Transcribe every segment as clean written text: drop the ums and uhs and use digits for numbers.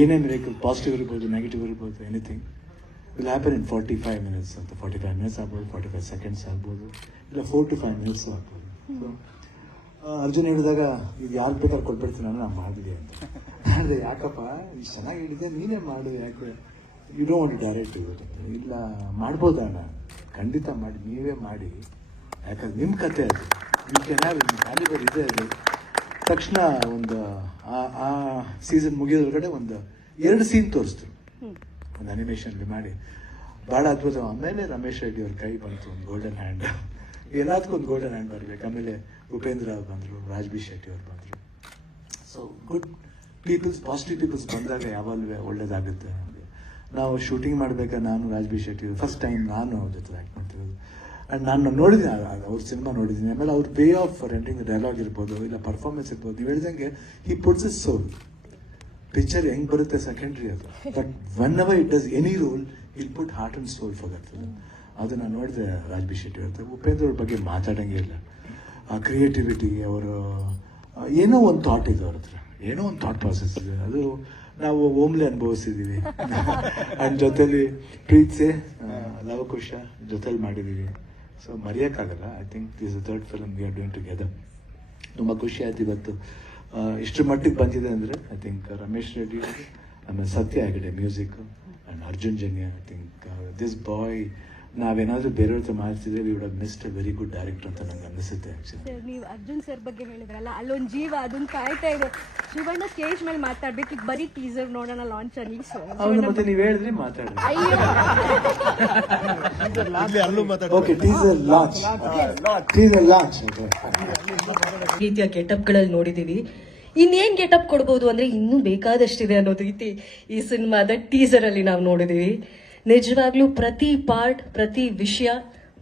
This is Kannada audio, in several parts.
ಏನೇ ಮಿರಾಕಲ್, ಪಾಸಿಟಿವ್ ಇರ್ಬೋದು, ನೆಗೆಟಿವ್ ಇರ್ಬೋದು, anything will happen in 45 minutes ಅಂತ. 45 minutes ಆಗ್ಬೋದು, 45 seconds ಆಗ್ಬೋದು, ಇಲ್ಲ 4 to 5 minutes ಆಗ್ಬೋದು. ಸೊ ಅರ್ಜುನ್ ಹೇಳಿದಾಗ ಇದು ಯಾರು ಬೇಕಾದ್ರೆ ಕೊಟ್ಬಿಡ್ತೀನಿ ನಾನು ಮಾಡಿದೆ ಅಂತ ಹೇಳಿದೆ. ಯಾಕಪ್ಪ ಇಷ್ಟು ಚೆನ್ನಾಗಿ ಹೇಳಿದೆ, ನೀನೇ ಮಾಡು, ಯಾಕೆ you don't want to direct ಇಲ್ಲ ಮಾಡ್ಬೋದಣ್ಣ, ಖಂಡಿತ ಮಾಡಿ, ನೀವೇ ಮಾಡಿ, ಯಾಕಂದ್ರೆ ನಿಮ್ಮ ಕತೆ ಅದು, ಯು ಕ್ಯಾನ್ ಹ್ಯಾವ್ ಕ್ಯಾಲಿಬರ್ ಇದೆ. ಅದು ತಕ್ಷಣ ಒಂದು ಆ ಸೀಸನ್ ಮುಗಿಯೋದ್ರಗಡೆ ಒಂದು 2 ಸೀನ್ ತೋರಿಸ್ತು ಒಂದು ಅನಿಮೇಷನ್ಲಿ ಮಾಡಿ, ಭಾಳ ಅದ್ಭುತ. ಆಮೇಲೆ ರಮೇಶ್ ರೆಡ್ಡಿ ಅವ್ರ ಕೈ ಬಂತು, ಒಂದು ಗೋಲ್ಡನ್ ಹ್ಯಾಂಡ್, ಎಲ್ಲದಕ್ಕೂ ಒಂದು ಗೋಲ್ಡನ್ ಹ್ಯಾಂಡ್ ಬರಬೇಕು. ಆಮೇಲೆ ಉಪೇಂದ್ರ ಅವ್ರು ಬಂದರು, ರಾಜ್ ಬಿ ಶೆಟ್ಟಿ ಅವ್ರು ಬಂದರು. So good peoples, positive peoples ಬಂದಾಗ ಯಾವಾಗಲೂ ಒಳ್ಳೇದಾಗುತ್ತೆ. ನಾವು ಶೂಟಿಂಗ್ ಮಾಡಬೇಕಾದ್ರೆ ನಾನು Raj B Shetty first time ನಾನು ಅವ್ರ ಜೊತೆ ಆ್ಯಕ್ಟ್ ಮಾಡ್ತಿರೋದು. ಆ್ಯಂಡ್ ನಾನು ನೋಡಿದ್ದೀನಿ, ಅವ್ರ ಸಿನಿಮಾ ನೋಡಿದ್ದೀನಿ. ಆಮೇಲೆ ಅವ್ರ ವೇ ಆಫ್ ರೆಂಡಿಂಗ್ ಡೈಲಾಗ್ ಇರ್ಬೋದು, ಇಲ್ಲ ಪರ್ಫಾರ್ಮೆನ್ಸ್ ಇರ್ಬೋದು, ನೀವು ಹೇಳ್ದಂಗೆ he puts his soul. Picture ಹೆಂಗೆ ಬರುತ್ತೆ ಸೆಕೆಂಡ್ರಿ ಅದು, but whenever it does any role I'll put heart and soul for that film. ಅದು ನಾನು ನೋಡಿದೆ ರಾಜ್ ಬಿ ಶೆಟ್ಟಿ ಅವ್ರದ್ದು. ಉಪೇಂದ್ರ ಅವ್ರ ಬಗ್ಗೆ ಮಾತಾಡೋಂಗೆ ಇಲ್ಲ. ಆ ಕ್ರಿಯೇಟಿವಿಟಿ, ಅವರು ಏನೋ ಒಂದು ಥಾಟ್ ಇದೆ ಅವ್ರ ಹತ್ರ, ಏನೋ ಒಂದು ಥಾಟ್ ಪ್ರಾಸೆಸ್ ಇದೆ. ಅದು ನಾವು ಓಮ್ಲಿ ಅನುಭವಿಸಿದ್ದೀವಿ. ಆ್ಯಂಡ್ ಜೊತೆಲಿ ಪ್ರೀತ್ಸೆ ಲವಕುಶ ಜೊತೆಲಿ ಮಾಡಿದ್ದೀವಿ. ಸೊ ಮರೆಯೋಕ್ಕಾಗಲ್ಲ. I think this is 3rd film we are doing together. ತುಂಬ ಖುಷಿ ಆಯ್ತು ಇವತ್ತು ಇಷ್ಟರ ಮಟ್ಟಿಗೆ ಬಂದಿದೆ ಅಂದರೆ. ಐ ಥಿಂಕ್ ರಮೇಶ್ ರೆಡ್ಡಿ, ಆಮೇಲೆ ಸತ್ಯ Hegde music, and Arjun Janya. I think this boy ನಾವೇನಾದರೂ ಬೇರೆಯವ್ರ ಹತ್ರ ಮಾಡ್ತಿದ್ರೆ we would have missed a very good director ಅಂತ ನಂಗೆ ಅನ್ನಿಸುತ್ತೆ. ಆ್ಯಕ್ಚುಲಿ ನೀವು ಅರ್ಜುನ್ ಸರ್ ಬಗ್ಗೆ ಹೇಳಿದ್ರಲ್ಲ, ಅಲ್ಲೊಂದು ಜೀವ ಅದನ್ನ ಕಾಯ್ತಾ ಇದೆ. ಶಿವಣ್ಣ ಸ್ಟೇಜ್ ಮೇಲೆ ಮಾತಾಡ್ಬೇಕು, ಈಗ ಬರೀ ಟೀಸರ್ ನೋಡೋಣ ಲಾಂಚ್ ಅಲ್ಲಿ. ಹೌದು, ಮತ್ತೆ ನೀವು ಹೇಳಿದ್ರೆ ಮಾತಾಡಿ. ಅಯ್ಯೋ okay, teaser launch, teaser launch. ರೀತಿಯ ಗೆಟಪ್ಗಳಲ್ಲಿ ನೋಡಿದ್ದೀವಿ. ಇನ್ನೇನು ಗೆಟಪ್ ಕೊಡ್ಬೋದು ಅಂದರೆ ಇನ್ನೂ ಬೇಕಾದಷ್ಟಿದೆ ಅನ್ನೋದು ರೀತಿ ಈ ಸಿನಿಮಾದ ಟೀಸರಲ್ಲಿ ನಾವು ನೋಡಿದ್ದೀವಿ. ನಿಜವಾಗ್ಲೂ ಪ್ರತಿ ಪಾರ್ಟ್, ಪ್ರತಿ ವಿಷಯ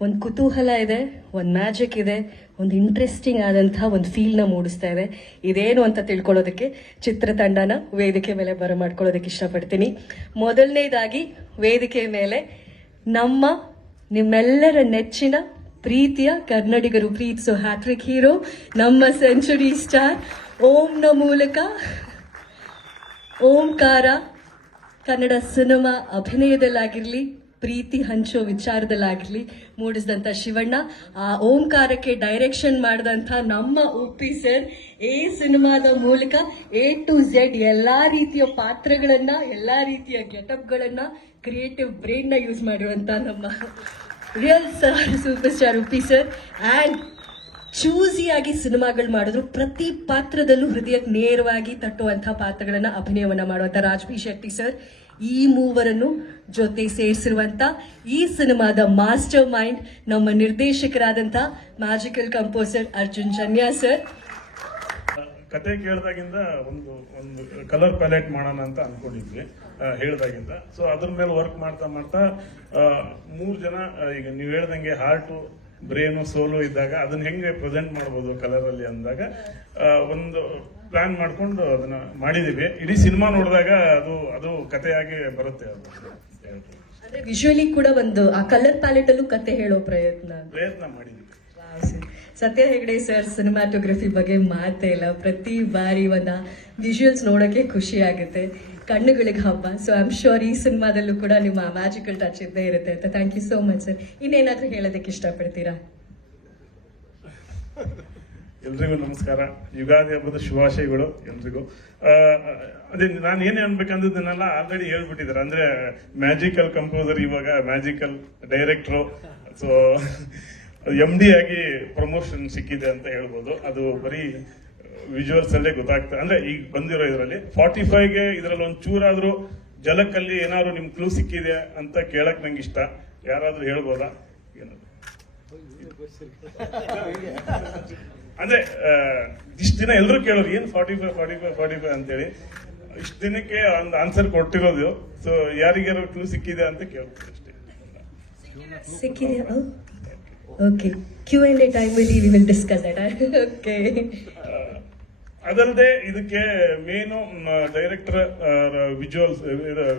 ಒಂದು ಕುತೂಹಲ ಇದೆ, ಒಂದು ಮ್ಯಾಜಿಕ್ ಇದೆ, ಒಂದು ಇಂಟ್ರೆಸ್ಟಿಂಗ್ ಆದಂಥ ಒಂದು ಫೀಲ್ನ ಮೂಡಿಸ್ತಾ ಇದೆ. ಇದೇನು ಅಂತ ತಿಳ್ಕೊಳ್ಳೋದಕ್ಕೆ ಚಿತ್ರತಂಡನ ವೇದಿಕೆ ಮೇಲೆ ಬರಮಾಡ್ಕೊಳ್ಳೋದಕ್ಕೆ ಇಷ್ಟಪಡ್ತೀನಿ. ಮೊದಲನೇದಾಗಿ ವೇದಿಕೆ ಮೇಲೆ ನಿಮ್ಮೆಲ್ಲರ ನೆಚ್ಚಿನ ಪ್ರೀತಿಯ ಕನ್ನಡಿಗರು ಪ್ರೀತಿಸೋ ಹ್ಯಾಟ್ರಿಕ್ ಹೀರೋ, ನಮ್ಮ ಸೆಂಚುರಿ ಸ್ಟಾರ್ ಓಂನ ಮೂಲಕ ಓಂಕಾರ ಕನ್ನಡ ಸಿನಿಮಾ ಅಭಿನಯದಲ್ಲಾಗಿರಲಿ, ಪ್ರೀತಿ ಹಂಚೋ ವಿಚಾರದಲ್ಲಾಗಿರಲಿ ಮೂಡಿಸಿದಂಥ ಶಿವಣ್ಣ, ಆ ಓಂಕಾರಕ್ಕೆ ಡೈರೆಕ್ಷನ್ ಮಾಡಿದಂಥ ನಮ್ಮ ಉಪ್ಪಿ ಸರ್, ಈ ಸಿನಿಮಾದ ಮೂಲಕ A to Z ಎಲ್ಲ ರೀತಿಯ ಪಾತ್ರಗಳನ್ನು, ಎಲ್ಲ ರೀತಿಯ ಗೆಟಪ್ಗಳನ್ನು, ಕ್ರಿಯೇಟಿವ್ ಬ್ರೈನ್ನ ಯೂಸ್ ಮಾಡಿರುವಂಥ ನಮ್ಮ real superstar Uppi sir. And ಚೂಸಿಯಾಗಿ ಸಿನಿಮಾಗಳು ಮಾಡಿದ್ರು, ಪ್ರತಿ ಪಾತ್ರದಲ್ಲೂ ಹೃದಯಕ್ಕೆ ನೇರವಾಗಿ ತಟ್ಟುವಂಥ ಪಾತ್ರಗಳನ್ನು ಅಭಿನಯವನ್ನು ಮಾಡುವಂಥ ರಾಜ್ ಬಿ ಶೆಟ್ಟಿ ಸರ್. ಈ ಮೂವರನ್ನು ಜೊತೆ ಸೇರಿಸಿರುವಂಥ ಈ ಸಿನಿಮಾದ ಮಾಸ್ಟರ್ ಮೈಂಡ್ ನಮ್ಮ ನಿರ್ದೇಶಕರಾದಂಥ magical composer Arjun Janya sir. ಕತೆ ಕೇಳಿದಾಗಿಂದ ಒಂದು ಕಲರ್ ಪ್ಯಾಲೆಟ್ ಮಾಡೋಣ ಅಂತ ಅನ್ಕೊಂಡಿದ್ವಿ ಹೇಳಿದಾಗಿಂದ. ಸೊ ಅದ್ರ ಮೇಲೆ ವರ್ಕ್ ಮಾಡ್ತಾ ಮಾಡ್ತಾ 3 ಜನ, ಈಗ ನೀವು ಹೇಳ್ದಂಗೆ ಹಾರ್ಟು, ಬ್ರೇನು, ಸೋಲು ಇದ್ದಾಗ ಅದನ್ನ ಹೆಂಗೆ ಪ್ರೆಸೆಂಟ್ ಮಾಡ್ಬೋದು ಕಲರ್ ಅಲ್ಲಿ ಅಂದಾಗ ಒಂದು ಪ್ಲಾನ್ ಮಾಡ್ಕೊಂಡು ಅದನ್ನ ಮಾಡಿದೀವಿ. ಇಡೀ ಸಿನಿಮಾ ನೋಡಿದಾಗ ಅದು ಕಥೆಯಾಗಿ ಬರುತ್ತೆ. ಅಂದ್ರೆ ವಿಜುವಲಿ ಕೂಡ ಒಂದು ಆ ಕಲರ್ ಪ್ಯಾಲೆಟ್ ಅಲ್ಲೂ ಕತೆ ಹೇಳೋ ಪ್ರಯತ್ನ ಮಾಡಿದ್ವಿ. ಸತ್ಯ ಹೆಗಡೆ ಸರ್ ಸಿನಿಮಾಟೋಗ್ರಫಿ ಬಗ್ಗೆ ಮಾತೇ ಇಲ್ಲ. ಪ್ರತಿ ಬಾರಿ ಒಂದು ವಿಜುವಲ್ಸ್ ನೋಡೋಕ್ಕೆ ಖುಷಿ ಆಗುತ್ತೆ, ಕಣ್ಣುಗಳಿಗೆ ಹಬ್ಬ. ಸೊ ಐ ಆಮ್ ಶೋರ್ ಈ ಸಿನಿಮಾದಲ್ಲೂ ಕೂಡ ನಿಮ್ಮ ಮ್ಯಾಜಿಕಲ್ ಟಚ್ ಇದ್ದೇ ಇರುತ್ತೆ ಅಂತ. Thank you so much sir. ಇನ್ನೇನಾದ್ರೂ ಹೇಳೋದಕ್ಕೆ ಇಷ್ಟಪಡ್ತೀರಾ? ಎಲ್ರಿಗೂ ನಮಸ್ಕಾರ, ಯುಗಾದಿ ಹಬ್ಬದ ಶುಭಾಶಯಗಳು ಎಲ್ರಿಗೂ. ಅದೇ ನಾನು ಏನೇ ಅನ್ಬೇಕಂದದನ್ನೆಲ್ಲ ಆಲ್ರೆಡಿ ಹೇಳ್ಬಿಟ್ಟಿದ್ದಾರೆ. ಅಂದ್ರೆ ಮ್ಯಾಜಿಕಲ್ ಕಂಪೋಸರ್, ಇವಾಗ ಮ್ಯಾಜಿಕಲ್ ಡೈರೆಕ್ಟ್ರು. ಸೊ MD ಆಗಿ ಪ್ರಮೋಷನ್ ಸಿಕ್ಕಿದೆ ಅಂತ ಹೇಳ್ಬೋದು. ಅದು ಬರೀ ವಿಜುವಲ್ಸ್ ಅಲ್ಲೇ ಗೊತ್ತಾಗ್ತದೆ. ಅಂದ್ರೆ ಈಗ ಬಂದಿರೋ ಇದರಲ್ಲಿ 45ಗೆ ಇದರಲ್ಲಿ ಒಂದು ಚೂರಾದ್ರೂ ಜಲಕ್ಕಲ್ಲಿ ಏನಾದ್ರು ನಿಮ್ ಕ್ಲೂ ಸಿಕ್ಕಿದೆ ಅಂತ ಕೇಳಕ್ ನಂಗೆ ಇಷ್ಟ. ಯಾರಾದ್ರೂ ಹೇಳ್ಬೋದಾ? ಅಂದ್ರೆ ಇಷ್ಟು ದಿನ ಎಲ್ರು ಕೇಳೋರು ಏನ್ 45 ಅಂತೇಳಿ, ಇಷ್ಟು ದಿನಕ್ಕೆ ಒಂದು ಆನ್ಸರ್ ಕೊಟ್ಟಿರೋದು. ಸೊ ಯಾರಿಗಾರು ಕ್ಲೂ ಸಿಕ್ಕಿದೆ ಅಂತ ಕೇಳ್ಬೋದು ಅಷ್ಟೇ. ಸಿಕ್ಕಿದೆಯಾ? ಓಕೆ, Q&A ಟೈಮಲ್ಲಿ we will discuss that. Okay. ಅದಲ್ಲದೆ ಇದಕ್ಕೆ ಮೇನು ಡೈರೆಕ್ಟರ್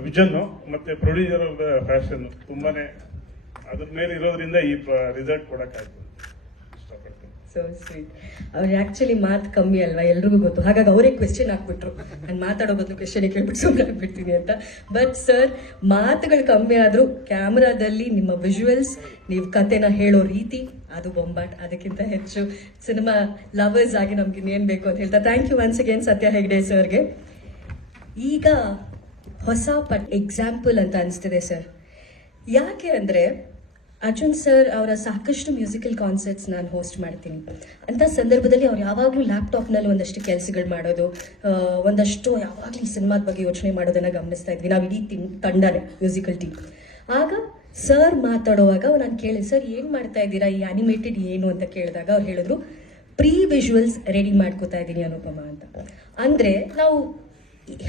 ವಿಜನ್ ಮತ್ತೆ ಪ್ರೊಡ್ಯೂಸರ್ ಫ್ಯಾಷನ್ ತುಂಬಾನೇ ಅದ್ರ ಮೇಲೆ ಇರೋದ್ರಿಂದ ಈ ರಿಸಲ್ಟ್ ಕೊಡಕ್ಕಾಗ್ತದೆ. ಇಷ್ಟಪಡ್ತೀನಿ. So sweet. ಅವ್ರು ಆ್ಯಕ್ಚುಲಿ ಮಾತು ಕಮ್ಮಿ ಅಲ್ವಾ, ಎಲ್ರಿಗೂ ಗೊತ್ತು. ಹಾಗಾಗಿ ಅವರೇ ಕ್ವೆಶ್ಚನ್ ಹಾಕ್ಬಿಟ್ರು, ನಾನು ಮಾತಾಡೋ ಬದಲು ಕ್ವೆಶ್ಚನ್ ಕೇಳ್ಬಿಟ್ಟು ಸುಮ್ಮನೆ ಆಗ್ಬಿಡ್ತೀನಿ ಅಂತ. ಬಟ್ ಸರ್, ಮಾತುಗಳು ಕಮ್ಮಿ ಆದರೂ ಕ್ಯಾಮ್ರಾದಲ್ಲಿ ನಿಮ್ಮ ವಿಜುವಲ್ಸ್, ನೀವು ಕತೆನ ಹೇಳೋ ರೀತಿ ಅದು ಬೊಂಬಾಟ್. ಅದಕ್ಕಿಂತ ಹೆಚ್ಚು ಸಿನಿಮಾ ಲವರ್ಸ್ ಆಗಿ ನಮ್ಗೆ ಇನ್ನೇನು ಬೇಕು ಅಂತ ಹೇಳ್ತಾ ಥ್ಯಾಂಕ್ ಯು ಒನ್ಸ್ ಅಗೇನ್ ಸತ್ಯ ಹೆಗ್ಡೆ ಸರ್ಗೆ. ಈಗ ಹೊಸ ಎಕ್ಸಾಂಪಲ್ ಅಂತ ಅನಿಸ್ತಿದೆ ಸರ್. ಯಾಕೆ ಅಂದರೆ ಅರ್ಜುನ್ ಸರ್ ಅವರ ಸಾಕಷ್ಟು ಮ್ಯೂಸಿಕಲ್ ಕಾನ್ಸರ್ಟ್ಸ್ ನಾನು ಹೋಸ್ಟ್ ಮಾಡ್ತೀನಿ. ಅಂಥ ಸಂದರ್ಭದಲ್ಲಿ ಅವ್ರು ಯಾವಾಗಲೂ ಲ್ಯಾಪ್ಟಾಪ್ನಲ್ಲಿ ಒಂದಷ್ಟು ಕೆಲಸಗಳು ಮಾಡೋದು, ಒಂದಷ್ಟು ಯಾವಾಗಲೂ ಈ ಸಿನಿಮಾದ ಬಗ್ಗೆ ಯೋಚನೆ ಮಾಡೋದನ್ನು ಗಮನಿಸ್ತಾ ಇದ್ವಿ ನಾವು, ಇಡೀ ತಂಡನೇ ಮ್ಯೂಸಿಕಲ್ ಟೀಮ್. ಆಗ ಸರ್ ಮಾತಾಡುವಾಗ ನಾನು ಕೇಳಿದೆ, ಸರ್ ಏನು ಮಾಡ್ತಾ ಇದ್ದೀರಾ, ಈ ಆನಿಮೇಟೆಡ್ ಏನು ಅಂತ ಕೇಳಿದಾಗ ಅವ್ರು ಹೇಳಿದ್ರು, ಪ್ರೀ ವಿಜುವಲ್ಸ್ ರೆಡಿ ಮಾಡ್ಕೋತಾ ಇದ್ದೀನಿ ಅನುಪಮ ಅಂತ. ಅಂದರೆ ನಾವು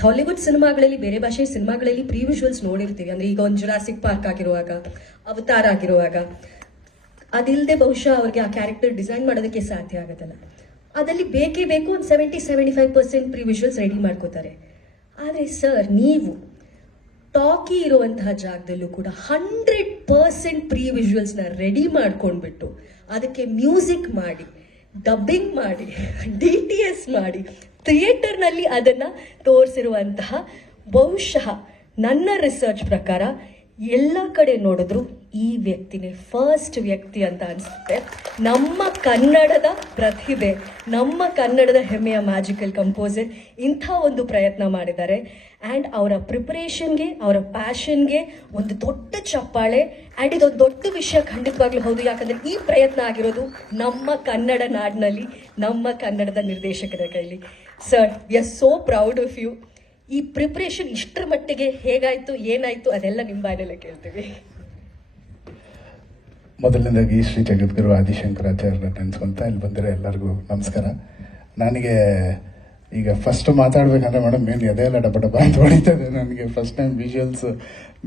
ಹಾಲಿವುಡ್ ಸಿನಿಮಾಗಳಲ್ಲಿ, ಬೇರೆ ಭಾಷೆ ಸಿನಿಮಾಗಳಲ್ಲಿ ಪ್ರೀ ವಿಜುವಲ್ಸ್ ನೋಡಿರ್ತೀವಿ. ಅಂದರೆ ಈಗ ಒಂದು ಜುರಾಸಿಕ್ ಪಾರ್ಕ್ ಆಗಿರುವಾಗ, ಅವತಾರ್ ಆಗಿರುವಾಗ, ಅದಿಲ್ಲದೆ ಬಹುಶಃ ಅವ್ರಿಗೆ ಆ ಕ್ಯಾರೆಕ್ಟರ್ ಡಿಸೈನ್ ಮಾಡೋದಕ್ಕೆ ಸಾಧ್ಯ ಆಗೋದಲ್ಲ. ಅದಲ್ಲಿ ಬೇಕೇ ಬೇಕು ಒಂದು 70-75% ಪ್ರೀ ವಿಜುವಲ್ಸ್ ರೆಡಿ ಮಾಡ್ಕೋತಾರೆ. ಆದರೆ ಸರ್, ನೀವು ಟಾಕಿ ಇರುವಂತಹ ಜಾಗದಲ್ಲೂ ಕೂಡ 100% ಪ್ರೀ ವಿಜುವಲ್ಸ್ನ ರೆಡಿ ಮಾಡ್ಕೊಂಡ್ಬಿಟ್ಟು ಅದಕ್ಕೆ ಮ್ಯೂಸಿಕ್ ಮಾಡಿ, ಡಬ್ಬಿಂಗ್ ಮಾಡಿ, DTS ಮಾಡಿ, ಥಿಯೇಟರ್ನಲ್ಲಿ ಅದನ್ನು ತೋರಿಸಿರುವಂತಹ, ಬಹುಶಃ ನನ್ನ ರಿಸರ್ಚ್ ಪ್ರಕಾರ ಎಲ್ಲ ಕಡೆ ನೋಡಿದ್ರು ಈ ವ್ಯಕ್ತಿನೇ ಫಸ್ಟ್ ವ್ಯಕ್ತಿ ಅಂತ ಅನಿಸುತ್ತೆ. ನಮ್ಮ ಕನ್ನಡದ ಪ್ರತಿಭೆ, ನಮ್ಮ ಕನ್ನಡದ ಹೆಮ್ಮೆಯ ಮ್ಯಾಜಿಕಲ್ ಕಂಪೋಸರ್ ಇಂಥ ಒಂದು ಪ್ರಯತ್ನ ಮಾಡಿದ್ದಾರೆ. ಆ್ಯಂಡ್ ಅವರ ಪ್ರಿಪರೇಷನ್ಗೆ, ಅವರ ಪ್ಯಾಷನ್ಗೆ ಒಂದು ದೊಡ್ಡ ಚಪ್ಪಾಳೆ. ಆ್ಯಂಡ್ ಇದೊಂದು ದೊಡ್ಡ ವಿಷಯ ಖಂಡಿತವಾಗ್ಲೂ ಹೌದು, ಯಾಕಂದರೆ ಈ ಪ್ರಯತ್ನ ಆಗಿರೋದು ನಮ್ಮ ಕನ್ನಡ ನಾಡಿನಲ್ಲಿ, ನಮ್ಮ ಕನ್ನಡದ ನಿರ್ದೇಶಕರ ಕೈಲಿ. Sir, we are so proud of you. ಈ ಪ್ರಿಪ್ರೇಷನ್ ಇಷ್ಟರ ಮಟ್ಟಿಗೆ ಹೇಗಾಯಿತು, ಏನಾಯಿತು, ಅದೆಲ್ಲ ನಿಮ್ಮ ಬಾಯಲ್ಲೇ ಕೇಳ್ತೀವಿ. ಮೊದಲನೇದಾಗಿ ಶ್ರೀ ಜಗದ್ಗುರು ಆದಿಶಂಕರಾಚಾರ್ಯರ ನೆನೆಸ್ಕೊಂತ ಇಲ್ಲಿ ಬಂದಿರೋ ಎಲ್ಲರಿಗೂ ನಮಸ್ಕಾರ. ನನಗೆ ಈಗ ಫಸ್ಟ್ ಮಾತಾಡ್ಬೇಕಂದ್ರೆ ಮೇಡಮ್ ಏನು ಎದೆಯೆಲ್ಲ ಡಬ ಅಂತ ಹೊಡಿತದೆ. ನನಗೆ ಫಸ್ಟ್ ಟೈಮ್ ವಿಜುವಲ್ಸ್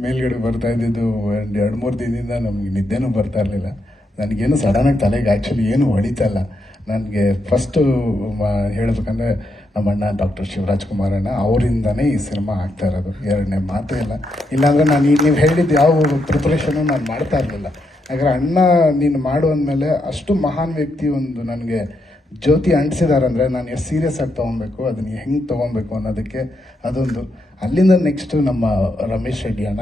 ಮೇಲ್ಗಡೆ ಬರ್ತಾ ಇದ್ದಿದ್ದು 2-3 ದಿನದಿಂದ ನಮಗೆ ನಿದ್ದೆನೂ ಬರ್ತಾ ಇರಲಿಲ್ಲ. ನನಗೇನು ಸಡನ್ನಾಗಿ ತಲೆಗೆ ಆ್ಯಕ್ಚುಲಿ ಏನು ಹೊಡಿತಲ್ಲ. ನನಗೆ ಫಸ್ಟು ಹೇಳಬೇಕಂದ್ರೆ ನಮ್ಮ ಅಣ್ಣ ಡಾಕ್ಟರ್ ಶಿವರಾಜ್ ಕುಮಾರ್ ಅಣ್ಣ ಅವರಿಂದನೇ ಈ ಸಿನಿಮಾ ಆಗ್ತಾ ಇರೋದು, ಎರಡನೇ ಮಾತೇ ಇಲ್ಲ. ಇಲ್ಲಾಂದರೆ ನಾನು ನೀವು ಹೇಳಿದ್ದು ಯಾವ ಪ್ರಿಪ್ರೇಷನು ನಾನು ಮಾಡ್ತಾ ಇರಲಿಲ್ಲ. ಯಾಕಂದರೆ ಅಣ್ಣ ನೀನು ಮಾಡುವಂದಮೇಲೆ ಅಷ್ಟು ಮಹಾನ್ ವ್ಯಕ್ತಿ ಒಂದು ನನಗೆ ಜ್ಯೋತಿ ಅಂಟಿಸಿದಾರಂದರೆ ನಾನು ಎಷ್ಟು ಸೀರಿಯಸ್ ಆಗಿ ತೊಗೊಬೇಕು, ಅದನ್ನು ಹೆಂಗೆ ತೊಗೊಬೇಕು ಅನ್ನೋದಕ್ಕೆ ಅದೊಂದು. ಅಲ್ಲಿಂದ ನೆಕ್ಸ್ಟು ನಮ್ಮ ರಮೇಶ್ ರೆಡ್ಡಿ ಅಣ್ಣ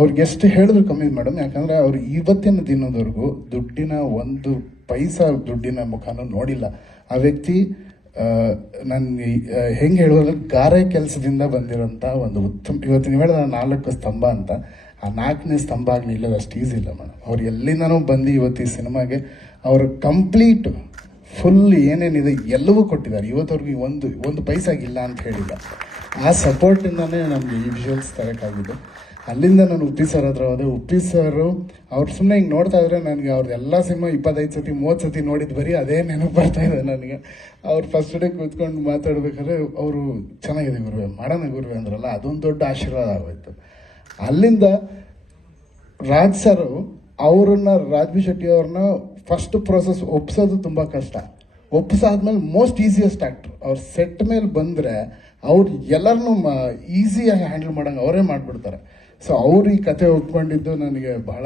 ಅವ್ರಿಗೆ ಎಷ್ಟು ಹೇಳಿದ್ರು ಕಮ್ಮಿ ಮೇಡಮ್. ಯಾಕಂದರೆ ಅವರು ಇವತ್ತಿನ ದಿನದವರೆಗೂ ದುಡ್ಡಿನ ಒಂದು ಪೈಸಾ ದುಡ್ಡಿನ ಮುಖನೂ ನೋಡಿಲ್ಲ. ಆ ವ್ಯಕ್ತಿ ನಾನು ಹೆಂಗೆ ಹೇಳುವಾಗ ಗಾರೆ ಕೆಲಸದಿಂದ ಬಂದಿರೋಂಥ ಒಂದು ಉತ್ತಮ, ಇವತ್ತು ನೀವು ಹೇಳಿದ 4 ಸ್ತಂಭ ಅಂತ, ಆ 4ನೇ ಸ್ತಂಭ ಆಗಿ ನಿಲ್ಲೋದು ಅಷ್ಟು ಈಸಿ ಇಲ್ಲ ಮೇಡಮ್. ಅವ್ರು ಎಲ್ಲಿಂದನೂ ಬಂದು ಇವತ್ತು ಈ ಸಿನಿಮಾಗೆ ಅವರು ಕಂಪ್ಲೀಟ್ ಫುಲ್ ಏನೇನಿದೆ ಎಲ್ಲವೂ ಕೊಟ್ಟಿದ್ದಾರೆ. ಇವತ್ತವ್ರಿಗೆ ಒಂದು ಪೈಸಾಗಿಲ್ಲ ಅಂತ ಹೇಳಿಲ್ಲ. ಆ ಸಪೋರ್ಟಿಂದನೇ ನಮಗೆ ಈ ವಿಜುವಲ್ಸ್ ತರೋಕ್ಕಾಗಿದ್ದು. ಅಲ್ಲಿಂದ ನಾನು ಉಪ್ಪಿ ಸರ್ ಹತ್ರ ಹೋದೆ. ಉಪ್ಪಿ ಸರು ಅವ್ರು ಸುಮ್ಮನೆ ಹಿಂಗೆ ನೋಡ್ತಾ ಇದ್ರೆ ನನಗೆ ಅವ್ರದ್ದು ಎಲ್ಲ ಸಿನಿಮಾ 25 ಸತಿ 30 ಸತಿ ನೋಡಿದ್ದು ಬರೀ ಅದೇ ನೆನಪು ಬರ್ತಾ ಇದೆ ನನಗೆ. ಅವ್ರು ಫಸ್ಟ್ ಡೇ ಕೂತ್ಕೊಂಡು ಮಾತಾಡ್ಬೇಕಾದ್ರೆ ಅವರು ಚೆನ್ನಾಗಿದೆ ಗುರುವೆ, ಮಾಡೋಣ ಗುರುವೆ ಅಂದ್ರಲ್ಲ, ಅದೊಂದು ದೊಡ್ಡ ಆಶೀರ್ವಾದ ಆಗೋಯ್ತು. ಅಲ್ಲಿಂದ ರಾಜ್ ಸರ್ ಅವ್ರನ್ನ, ರಾಜ್ ಬಿ ಶೆಟ್ಟಿ ಅವ್ರನ್ನ ಫಸ್ಟ್ ಪ್ರೋಸೆಸ್ ಒಪ್ಸೋದು ತುಂಬ ಕಷ್ಟ. ಒಪ್ಸಾದ್ಮೇಲೆ ಮೋಸ್ಟ್ ಈಸಿಯೆಸ್ಟ್ ಆ್ಯಕ್ಟ್ರು ಅವ್ರು ಸೆಟ್ ಮೇಲೆ ಬಂದರೆ ಅವ್ರು ಎಲ್ಲರನ್ನೂ ಈಸಿಯಾಗಿ ಹ್ಯಾಂಡಲ್ ಮಾಡೋಂಗೆ ಅವರೇ ಮಾಡಿಬಿಡ್ತಾರೆ. ಸೊ ಅವ್ರು ಈ ಕತೆ ಒಪ್ಕೊಂಡಿದ್ದು ನನಗೆ ಬಹಳ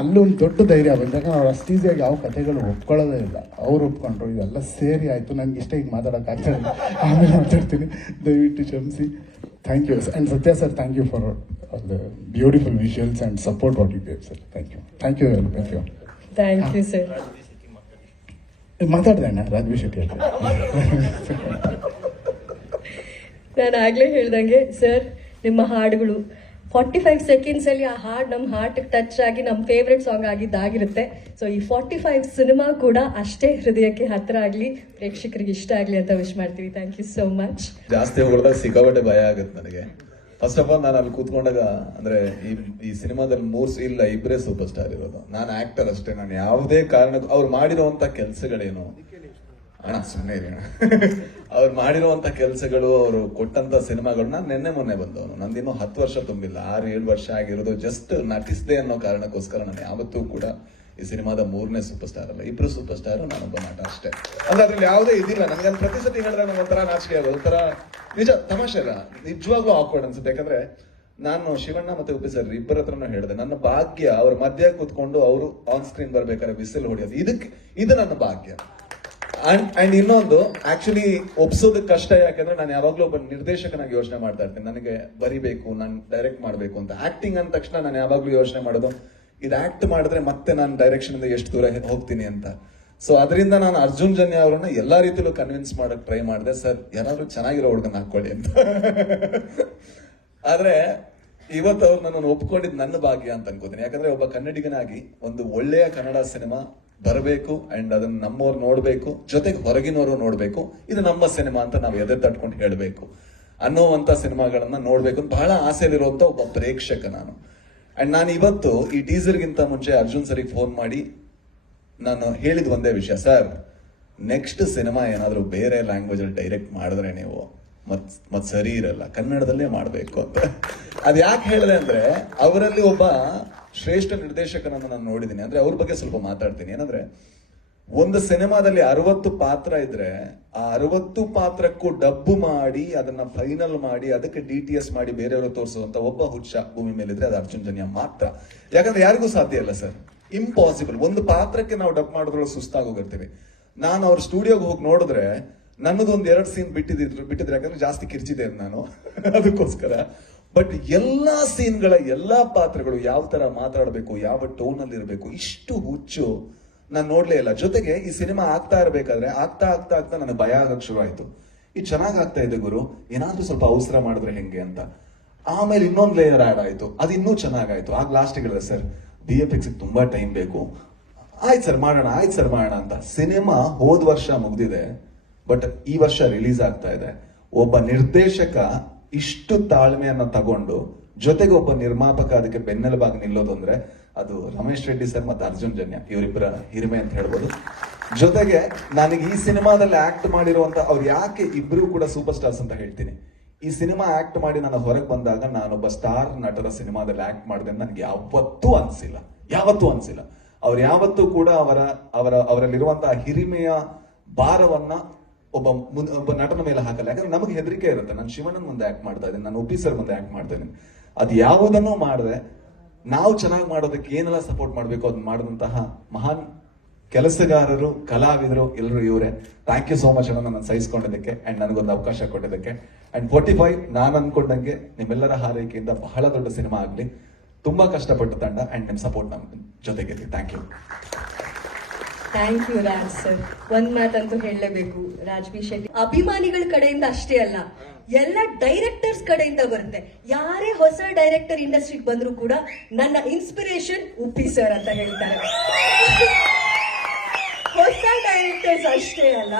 ಅಲ್ಲೊಂದು ದೊಡ್ಡ ಧೈರ್ಯ ಬಂತು. ಯಾಕಂದ್ರೆ ಅವ್ರು ಅಷ್ಟು ಈಸಿಯಾಗಿ ಯಾವ ಕತೆಗಳು ಒಪ್ಕೊಳ್ಳೋದೇ ಇಲ್ಲ. ಅವ್ರು ಒಪ್ಕೊಂಡ್ರು, ಇವೆಲ್ಲ ಸೇರಿ ಆಯಿತು. ನನಗೆ ಇಷ್ಟ ಈಗ ಮಾತಾಡೋಕ್ಕಾಗ್ತದೆ, ಆಮೇಲೆ ಮಾತಾಡ್ತೀನಿ, ದಯವಿಟ್ಟು ಕ್ಷಮಿಸಿ. Thank you. And Satya sir, thank you for the beautiful visuals and support what you gave sir. Thank you. Thank you sir. ಮಾತಾಡ್ದೆ ಅಣ್ಣ, ರಾಜ್ ಬಿ ಶೆಟ್ಟಿ ಅಂತ. ನಾನು ಆಗಲೇ ಹೇಳ್ದಂಗೆ ಸರ್, ನಿಮ್ಮ ಹಾಡುಗಳು 45 ಸೆಕೆಂಡ್ಸಲ್ಲಿ ಆ ಹಾಡು ನಮ್ಮ ಹಾರ್ಟ್ಗೆ ಟಚ್ ಆಗಿ ನಮ್ಮ ಫೇವ್ರೆಟ್ ಸಾಂಗ್ ಆಗಿದ್ದಾಗಿರುತ್ತೆ. ಸೊ ಈ 45 ಸಿನಿಮಾ ಕೂಡ ಅಷ್ಟೇ ಹೃದಯಕ್ಕೆ ಹತ್ತಿರ ಆಗಲಿ, ಪ್ರೇಕ್ಷಕರಿಗೆ ಇಷ್ಟ ಆಗಲಿ ಅಂತ ವಿಶ್ ಮಾಡ್ತೀವಿ. Thank you so much. ಜಾಸ್ತಿ ಹೊಡೆದಾಗ ಸಿಕ್ಕಾಪಟ್ಟೆ ಭಯ ಆಗುತ್ತೆ ನನಗೆ. ಫಸ್ಟ್ ಆಫ್ ಆಲ್ ನಾನು ಅಲ್ಲಿ ಕೂತ್ಕೊಂಡಾಗ ಅಂದ್ರೆ ಈ ಸಿನಿಮಾದಲ್ಲಿ 2 ಸೂಪರ್ ಸ್ಟಾರ್ ಇರೋದು, ನಾನು ಆಕ್ಟರ್ ಅಷ್ಟೇ. ನಾನು ಯಾವುದೇ ಕಾರಣಕ್ಕೂ ಅವ್ರು ಮಾಡಿರುವಂತ ಕೆಲಸಗಳೇನು ಅಣ್ಣ ಸುಮ್ಮನೆ ಇರಿ ಅವ್ರು ಮಾಡಿರುವಂತ ಕೆಲಸಗಳು, ಅವರು ಕೊಟ್ಟಂತ ಸಿನಿಮಾಗಳು, ನಾನು ನಿನ್ನೆ ಮೊನ್ನೆ ಬಂದವನು, ನಂದಿನ್ನೂ 10 ವರ್ಷ ತುಂಬಿಲ್ಲ, 6-7 ವರ್ಷ ಆಗಿರೋದು. ಜಸ್ಟ್ ನಟಿಸಿದೆ ಅನ್ನೋ ಕಾರಣಕ್ಕೋಸ್ಕರ ನಾನು ಯಾವತ್ತೂ ಕೂಡ ಈ ಸಿನಿಮಾದ 3ನೇ ಸೂಪರ್ ಸ್ಟಾರ್ ಅಲ್ಲ, 2 ಸೂಪರ್ ಸ್ಟಾರ್, ನಾನೊಬ್ಬ ನಟ ಅಷ್ಟೇ. ಅಂದ್ರೆ ಅದ್ರಲ್ಲಿ ಯಾವುದೇ ಇದಿಲ್ಲ. ನನಗೆ ಅದು ಪ್ರತಿ ಸತಿ ಹೇಳಿದಾಗ ನಂಗೆ ಒಂಥರ ನಾಚಿಕೆ ಆಗೋದು, ಒಂಥರ ನಿಜ ತಮಾಷೆ ಅಲ್ಲ, ನಿಜವಾಗ್ಲೂ ಆಕ್ವರ್ಡ್ ಅನ್ಸುತ್ತೆ. ಯಾಕಂದ್ರೆ ನಾನು ಶಿವಣ್ಣ ಮತ್ತೆ ಉಪ್ಪಿ ಸರ್ ಇಬ್ಬರ ಹತ್ರನೂ ಹೇಳಿದೆ, ನನ್ನ ಭಾಗ್ಯ ಅವ್ರ ಮಧ್ಯ ಕೂತ್ಕೊಂಡು ಅವರು ಆನ್ ಸ್ಕ್ರೀನ್ ಬರ್ಬೇಕಾದ್ರೆ ಬಿಸಿಲು ಹೊಡೆಯೋದು, ಇದು ನನ್ನ ಭಾಗ್ಯ. ಅಂಡ್ ಇನ್ನೊಂದು ಆಕ್ಚುಲಿ ಒಪ್ಸೋದಕ್ಕೆ ಕಷ್ಟ, ಯಾಕಂದ್ರೆ ನಾನು ಯಾವಾಗ್ಲೂ ಒಬ್ಬ ನಿರ್ದೇಶಕನಾಗಿ ಯೋಚನೆ ಮಾಡ್ತಾ ಇರ್ತೀನಿ, ನನಗೆ ಬರಿಬೇಕು, ನಾನು ಡೈರೆಕ್ಟ್ ಮಾಡ್ಬೇಕು ಅಂತ. ಆಕ್ಟಿಂಗ್ ಅಂದ ತಕ್ಷಣ ನಾನು ಯಾವಾಗ್ಲೂ ಯೋಚನೆ ಮಾಡೋದು, ಇದು ಆಕ್ಟ್ ಮಾಡಿದ್ರೆ ಮತ್ತೆ ನಾನು ಡೈರೆಕ್ಷನ್ ಇಂದ ಎಷ್ಟು ದೂರ ಹೋಗ್ತೀನಿ ಅಂತ. ಸೊ ಅದರಿಂದ ನಾನು ಅರ್ಜುನ್ ಜನ್ಯ ಅವರನ್ನ ಎಲ್ಲಾ ರೀತಿಲೂ ಕನ್ವಿನ್ಸ್ ಮಾಡಕ್ ಟ್ರೈ ಮಾಡಿದೆ, ಸರ್ ಯಾರಾದ್ರೂ ಚೆನ್ನಾಗಿರೋ ಹುಡುಗನ ಹಾಕೊಳ್ಳಿ ಅಂತ. ಆದ್ರೆ ಇವತ್ತು ಅವ್ರು ನನ್ನನ್ನು ಒಪ್ಕೊಂಡಿದ್ದು ನನ್ನ ಭಾಗ್ಯ ಅಂತ ಅನ್ಕೋತೀನಿ. ಯಾಕಂದ್ರೆ ಒಬ್ಬ ಕನ್ನಡಿಗನಾಗಿ ಒಂದು ಒಳ್ಳೆಯ ಕನ್ನಡ ಸಿನಿಮಾ ಬರಬೇಕು ಅಂಡ್ ಅದನ್ನ ನಮ್ಮವ್ರು ನೋಡ್ಬೇಕು, ಜೊತೆಗೆ ಹೊರಗಿನವರು ನೋಡ್ಬೇಕು, ಇದು ನಮ್ಮ ಸಿನಿಮಾ ಅಂತ ನಾವು ಎದೆ ತಟ್ಕೊಂಡು ಹೇಳ್ಬೇಕು ಅನ್ನೋವಂತ ಸಿನಿಮಾಗಳನ್ನ ನೋಡ್ಬೇಕು ಅಂತ ಬಹಳ ಆಸೆಯಲ್ಲಿರುವಂತ ಒಬ್ಬ ಪ್ರೇಕ್ಷಕ ನಾನು. ಅಂಡ್ ನಾನು ಇವತ್ತು ಈ ಟೀಸರ್ಗಿಂತ ಮುಂಚೆ ಅರ್ಜುನ್ ಸರಿಗೆ ಫೋನ್ ಮಾಡಿ ನಾನು ಹೇಳಿದ್ ಒಂದೇ ವಿಷಯ, ಸರ್ ನೆಕ್ಸ್ಟ್ ಸಿನಿಮಾ ಏನಾದ್ರು ಬೇರೆ ಲ್ಯಾಂಗ್ವೇಜ್ ಅಲ್ಲಿ ಡೈರೆಕ್ಟ್ ಮಾಡಿದ್ರೆ ನೀವು ಮತ್ ಸರಿ ಇರಲ್ಲ, ಕನ್ನಡದಲ್ಲೇ ಮಾಡ್ಬೇಕು ಅಂತ. ಅದ್ ಯಾಕೆ ಹೇಳಿದೆ ಅಂದ್ರೆ, ಅವರಲ್ಲಿ ಒಬ್ಬ ಶ್ರೇಷ್ಠ ನಿರ್ದೇಶಕನನ್ನು ನಾನು ನೋಡಿದ್ದೀನಿ. ಅಂದ್ರೆ ಅವ್ರ ಬಗ್ಗೆ ಸ್ವಲ್ಪ ಮಾತಾಡ್ತೀನಿ. ಏನಂದ್ರೆ, ಒಂದು ಸಿನಿಮಾದಲ್ಲಿ 60 ಪಾತ್ರ ಇದ್ರೆ ಆ 60 ಪಾತ್ರಕ್ಕೂ ಡಬ್ಬು ಮಾಡಿ ಅದನ್ನ ಫೈನಲ್ ಮಾಡಿ ಅದಕ್ಕೆ DTS ಮಾಡಿ ಬೇರೆಯವರು ತೋರಿಸುವಂತ ಒಬ್ಬ ಹುಚ್ಚ ಭೂಮಿ ಮೇಲಿದ್ರೆ ಅದು ಅರ್ಜುನ್ ಜನ್ಯ ಮಾತ್ರ. ಯಾಕಂದ್ರೆ ಯಾರಿಗೂ ಸಾಧ್ಯ ಇಲ್ಲ ಸರ್, ಇಂಪಾಸಿಬಲ್. ಒಂದು ಪಾತ್ರಕ್ಕೆ ನಾವು ಡಬ್ ಮಾಡೋದ್ರಲ್ಲಿ ಸುಸ್ತಾಗೋಗಿರ್ತೀವಿ. ನಾನು ಅವ್ರ ಸ್ಟುಡಿಯೋಗೆ ಹೋಗಿ ನೋಡಿದ್ರೆ ನನ್ನದು ಒಂದು 2 ಸೀನ್ ಬಿಟ್ಟಿದ್ರೆ ಯಾಕಂದ್ರೆ ಜಾಸ್ತಿ ಕಿರ್ಚಿದೆ ನಾನು ಅದಕ್ಕೋಸ್ಕರ. ಬಟ್ ಎಲ್ಲಾ ಸೀನ್ಗಳ ಎಲ್ಲಾ ಪಾತ್ರಗಳು ಯಾವ ತರ ಮಾತಾಡಬೇಕು, ಯಾವ ಟೋನ್ ಅಲ್ಲಿ ಇರಬೇಕು, ಇಷ್ಟು ಹುಚ್ಚು ನಾನು ನೋಡ್ಲೇ ಇಲ್ಲ. ಜೊತೆಗೆ ಈ ಸಿನಿಮಾ ಆಗ್ತಾ ಇರ್ಬೇಕಾದ್ರೆ ಆಗ್ತಾ ನನಗೆ ಭಯ ಆಗಕ್ ಶುರು ಆಯ್ತು. ಇದು ಚೆನ್ನಾಗ್ ಆಗ್ತಾ ಇದೆ ಗುರು, ಏನಾದ್ರೂ ಸ್ವಲ್ಪ ಅವಸರ ಮಾಡಿದ್ರೆ ಹೆಂಗೆ ಅಂತ. ಆಮೇಲೆ ಇನ್ನೊಂದು ಲೇಯರ್ ಆಡ್ ಆಯ್ತು, ಅದು ಇನ್ನೂ ಚೆನ್ನಾಗಾಯ್ತು. ಆಗ ಲಾಸ್ಟ್ ಹೇಳಿದೆ, ಸರ್ BFX ತುಂಬಾ ಟೈಮ್ ಬೇಕು, ಆಯ್ತು ಸರ್ ಮಾಡೋಣ ಅಂತ. ಸಿನಿಮಾ ಹೋದ ವರ್ಷ ಮುಗ್ದಿದೆ, ಬಟ್ ಈ ವರ್ಷ ರಿಲೀಸ್ ಆಗ್ತಾ ಇದೆ. ಒಬ್ಬ ನಿರ್ದೇಶಕ ಇಷ್ಟು ತಾಳ್ಮೆಯನ್ನ ತಗೊಂಡು ಜೊತೆಗೆ ಒಬ್ಬ ನಿರ್ಮಾಪಕ ಅದಕ್ಕೆ ಬೆನ್ನೆಲುಬಾಗಿ ನಿಲ್ಲೋದು ಅಂದ್ರೆ ಅದು ರಮೇಶ್ ರೆಡ್ಡಿ ಸರ್ ಮತ್ತೆ ಅರ್ಜುನ್ ಜನ್ಯ ಇವರಿಬ್ಬರ ಹಿರಿಮೆ ಅಂತ ಹೇಳ್ಬೋದು. ಜೊತೆಗೆ ನನಗೆ ಈ ಸಿನಿಮಾದಲ್ಲಿ ಆಕ್ಟ್ ಮಾಡಿರುವಂತ ಅವ್ರು ಯಾಕೆ ಇಬ್ರು ಕೂಡ ಸೂಪರ್ ಸ್ಟಾರ್ಸ್ ಅಂತ ಹೇಳ್ತೀನಿ. ಈ ಸಿನಿಮಾ ಆಕ್ಟ್ ಮಾಡಿ ನಾನು ಹೊರಗೆ ಬಂದಾಗ ನಾನೊಬ್ಬ ಸ್ಟಾರ್ ನಟರ ಸಿನಿಮಾದಲ್ಲಿ ಆಕ್ಟ್ ಮಾಡಿದೆ ಅಂತ ನನಗೆ ಯಾವತ್ತೂ ಅನ್ಸಿಲ್ಲ. ಅವ್ರು ಯಾವತ್ತೂ ಕೂಡ ಅವರಲ್ಲಿರುವಂತಹ ಹಿರಿಮೆಯ ಭಾರವನ್ನ ಒಬ್ಬ ನಟನ ಮೇಲೆ ಹಾಕಲ್ಲ. ಯಾಕಂದ್ರೆ ನಮಗೆ ಹೆದರಿಕೆ ಇರುತ್ತೆ, ನಾನು ಶಿವಣ್ಣನ ಮುಂದೆ ಆಕ್ಟ್ ಮಾಡ್ತಾ ಇದ್ದೀನಿ, ನಾನು ಉಪ್ಪಿ ಸರ್ ಮುಂದೆ ಆಕ್ಟ್ ಮಾಡ್ತಾ ಇದ್ದೀನಿ. ಅದು ಯಾವುದನ್ನೂ ಮಾಡದೆ ನಾವು ಚೆನ್ನಾಗಿ ಮಾಡೋದಕ್ಕೆ ಏನೆಲ್ಲ ಸಪೋರ್ಟ್ ಮಾಡಬೇಕು ಅದನ್ನ ಮಾಡಿದಂತಹ ಮಹಾನ್ ಕೆಲಸಗಾರರು, ಕಲಾವಿದರು ಎಲ್ಲರೂ ಇವರೇ. ಥ್ಯಾಂಕ್ ಯು ಸೋ ಮಚ್ ಅಣ್ಣ, ನನ್ನ ಸಹಿಸ್ಕೊಂಡಿದ್ದಕ್ಕೆ ಅಂಡ್ ನನಗೊಂದು ಅವಕಾಶ ಕೊಟ್ಟಿದ್ದಕ್ಕೆ. ಅಂಡ್ 45 ನಾನು ಅನ್ಕೊಂಡಂಗೆ ನಿಮ್ಮೆಲ್ಲರ ಹಾರೈಕೆಯಿಂದ ಬಹಳ ದೊಡ್ಡ ಸಿನಿಮಾ ಆಗ್ಲಿ. ತುಂಬಾ ಕಷ್ಟಪಟ್ಟು ತಂಡ ಅಂಡ್ ನಿಮ್ ಸಪೋರ್ಟ್ ನಮ್ಮ ಜೊತೆಗೆ. Thank you Raj sir. ಒಂದ್ ಮಾತಂತೂ ಹೇಳಲೇಬೇಕು, ರಾಜ್ ಬಿ ಶೆಟ್ಟಿ ಅಭಿಮಾನಿಗಳ ಕಡೆಯಿಂದ ಅಷ್ಟೇ ಅಲ್ಲ, ಎಲ್ಲ ಡೈರೆಕ್ಟರ್ಸ್ ಕಡೆಯಿಂದ ಬರುತ್ತೆ. ಯಾರೇ ಹೊಸ ಡೈರೆಕ್ಟರ್ ಇಂಡಸ್ಟ್ರಿಗೆ ಬಂದ್ರು ಕೂಡ ನನ್ನ ಇನ್ಸ್ಪಿರೇಷನ್ ಉಪ್ಪಿ ಸರ್ ಅಂತ ಹೇಳ್ತಾರೆ. ಹೊಸ ಡೈರೆಕ್ಟರ್ಸ್ ಅಷ್ಟೇ ಅಲ್ಲ,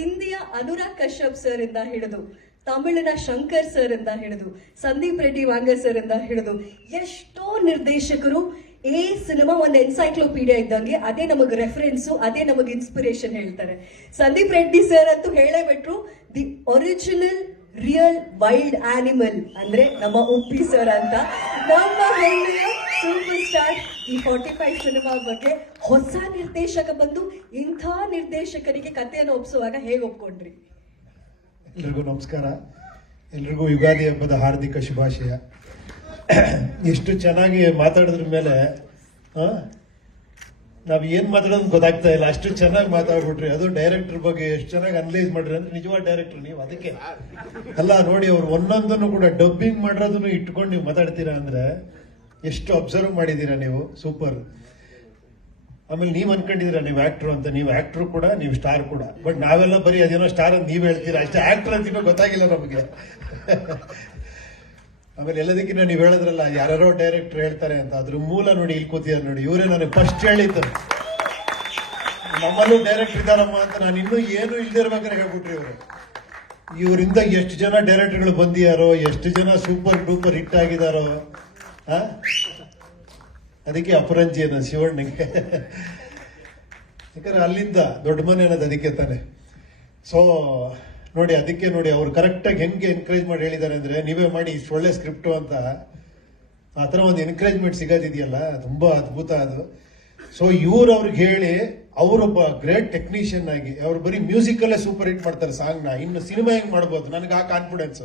ಹಿಂದಿಯ ಅನುರಾಗ್ ಕಶ್ಯಪ್ ಸರ್ ಇಂದ ಹಿಡಿದು, ತಮಿಳಿನ ಶಂಕರ್ ಸರ್ ಇಂದ ಹಿಡಿದು, ಸಂದೀಪ್ ರೆಡ್ಡಿ ವಾಂಗರ್ ಸರ್ ಇಂದ ಹಿಡಿದು ಎಷ್ಟೋ ನಿರ್ದೇಶಕರು ಈ ಸಿನಿಮಾ ಒಂದು ಎನ್ಸೈಕ್ಲೋಪೀಡಿಯಾ ಇದ್ದಂಗೆ, ಅದೇ ನಮಗೆ ರೆಫರೆನ್ಸು, ಅದೇ ನಮಗೆ ಇನ್ಸ್ಪಿರೇಷನ್ ಹೇಳ್ತಾರೆ. ಸಂದೀಪ್ ರೆಡ್ಡಿ ಸರ್ ಅಂತೂ ಹೇಳೇಬಿಟ್ರು, the original real wild animal ಅಂದ್ರೆ ನಮ್ಮ ಉಪ್ಪಿ ಸರ್ ಅಂತ. ನಮ್ಮ ಹೆಮ್ಮೆಯ ಸೂಪರ್ ಸ್ಟಾರ್. ಈ 45 ಸಿನಿಮಾ ಬಗ್ಗೆ ಹೊಸ ನಿರ್ದೇಶಕ ಬಂದು ಇಂಥ ನಿರ್ದೇಶಕರಿಗೆ ಕಥೆಯನ್ನು ಒಪ್ಪಿಸುವಾಗ ಹೇಗೆ ಒಪ್ಕೊಂಡ್ರಿ? ಎಲ್ರಿಗೂ ನಮಸ್ಕಾರ. ಎಲ್ರಿಗೂ ಯುಗಾದಿ ಹಬ್ಬದ ಹಾರ್ದಿಕ ಶುಭಾಶಯ. ಎಷ್ಟು ಚೆನ್ನಾಗಿ ಮಾತಾಡಿದ್ರ ಮೇಲೆ ನಾವ್ ಏನ್ ಮಾತಾಡೋದು ಗೊತ್ತಾಗ್ತಾ ಇಲ್ಲ, ಅಷ್ಟು ಚೆನ್ನಾಗಿ ಮಾತಾಡ್ಬಿಟ್ರಿ. ಅದು ಡೈರೆಕ್ಟರ್ ಬಗ್ಗೆ ಎಷ್ಟು ಚೆನ್ನಾಗಿ ಅನಲೈಸ್ ಮಾಡ್ರಿ ಅಂದ್ರೆ ನಿಜವಾದ ಡೈರೆಕ್ಟರ್ ನೀವು. ಅದಕ್ಕೆ ಅಲ್ಲ ನೋಡಿ, ಅವ್ರು ಒಂದೊಂದನ್ನು ಕೂಡ ಡಬ್ಬಿಂಗ್ ಮಾಡಿರೋದನ್ನು ಇಟ್ಕೊಂಡು ನೀವು ಮಾತಾಡ್ತೀರಾ ಅಂದ್ರೆ ಎಷ್ಟು ಅಬ್ಸರ್ವ್ ಮಾಡಿದೀರಾ ನೀವು. ಸೂಪರ್. ಆಮೇಲೆ ನೀವ್ ಅನ್ಕೊಂಡಿದೀರಾ ನೀವು ಆಕ್ಟರ್ ಅಂತ. ನೀವು ಆಕ್ಟರ್ ಕೂಡ, ನೀವು ಸ್ಟಾರ್ ಕೂಡ. ಬಟ್ ನಾವೆಲ್ಲ ಬರೀ ಅದೇನೋ ಸ್ಟಾರ್ ಅಂತ ನೀವ್ ಹೇಳ್ತೀರಾ ಅಷ್ಟೇ, ಆಕ್ಟರ್ ಅಂತ ಇನ್ನೂ ಗೊತ್ತಾಗಿಲ್ಲ ನಮಗೆ. ಆಮೇಲೆ ಎಲ್ಲದಕ್ಕಿಂತ ನೀವು ಹೇಳಿದ್ರಲ್ಲ ಯಾರೋ ಡೈರೆಕ್ಟರ್ ಹೇಳ್ತಾರೆ ಅಂತ, ಅದ್ರ ಮೂಲ ನೋಡಿ ಇಲ್ಲಿ ಕೂತಿದ್ದಾರೆ ನೋಡಿ. ಇವರೇ ನನಗೆ ಫಸ್ಟ್ ಹೇಳಿದ್ದು, ನಮ್ಮಲ್ಲೂ ಡೈರೆಕ್ಟರ್ ಇದ್ದಾರಮ್ಮ ಅಂತ. ನಾನು ಇನ್ನೂ ಏನು ಇಲ್ದಿರ್ಬೇಕಾದ್ರೆ ಹೇಳ್ಬಿಟ್ರಿ ಇವರು. ಇವರಿಂದ ಎಷ್ಟು ಜನ ಡೈರೆಕ್ಟರ್ಗಳು ಬಂದಿಯಾರೋ, ಎಷ್ಟು ಜನ ಸೂಪರ್ ಡೂಪರ್ ಹಿಟ್ ಆಗಿದಾರೋ. ಅದಕ್ಕೆ ಅಪರಂಜಿ ಅನ್ನೋದು ಶಿವಣ್ಣಗೆ. ಯಾಕಂದ್ರೆ ಅಲ್ಲಿಂದ ದೊಡ್ಡ ಮನೆ ಅನ್ನೋದು ಅದಕ್ಕೆ ತಾನೆ. ಸೊ ನೋಡಿ, ಅದಕ್ಕೆ ನೋಡಿ ಅವ್ರು ಕರೆಕ್ಟಾಗಿ ಹೆಂಗೆ ಎನ್ಕರೇಜ್ ಮಾಡಿ ಹೇಳಿದ್ದಾರೆ ಅಂದ್ರೆ, ನೀವೇ ಮಾಡಿ ಇಷ್ಟು ಒಳ್ಳೆ ಸ್ಕ್ರಿಪ್ಟು ಅಂತ. ಆ ಥರ ಒಂದು ಎನ್ಕರೇಜ್ಮೆಂಟ್ ಸಿಗೋದಿದೆಯಲ್ಲ, ತುಂಬಾ ಅದ್ಭುತ ಅದು. ಸೊ ಇವ್ರು ಅವ್ರಿಗೆ ಹೇಳಿ ಅವರೊಬ್ಬ ಗ್ರೇಟ್ ಟೆಕ್ನಿಷಿಯನ್ ಆಗಿ ಅವ್ರು ಬರೀ ಮ್ಯೂಸಿಕ್ ಅಲ್ಲೇ ಸೂಪರ್ ಹಿಟ್ ಮಾಡ್ತಾರೆ ಸಾಂಗ್ನ. ಇನ್ನು ಸಿನಿಮಾ ಹೆಂಗ್ ಮಾಡ್ಬೋದು, ನನಗೆ ಆ ಕಾನ್ಫಿಡೆನ್ಸ್.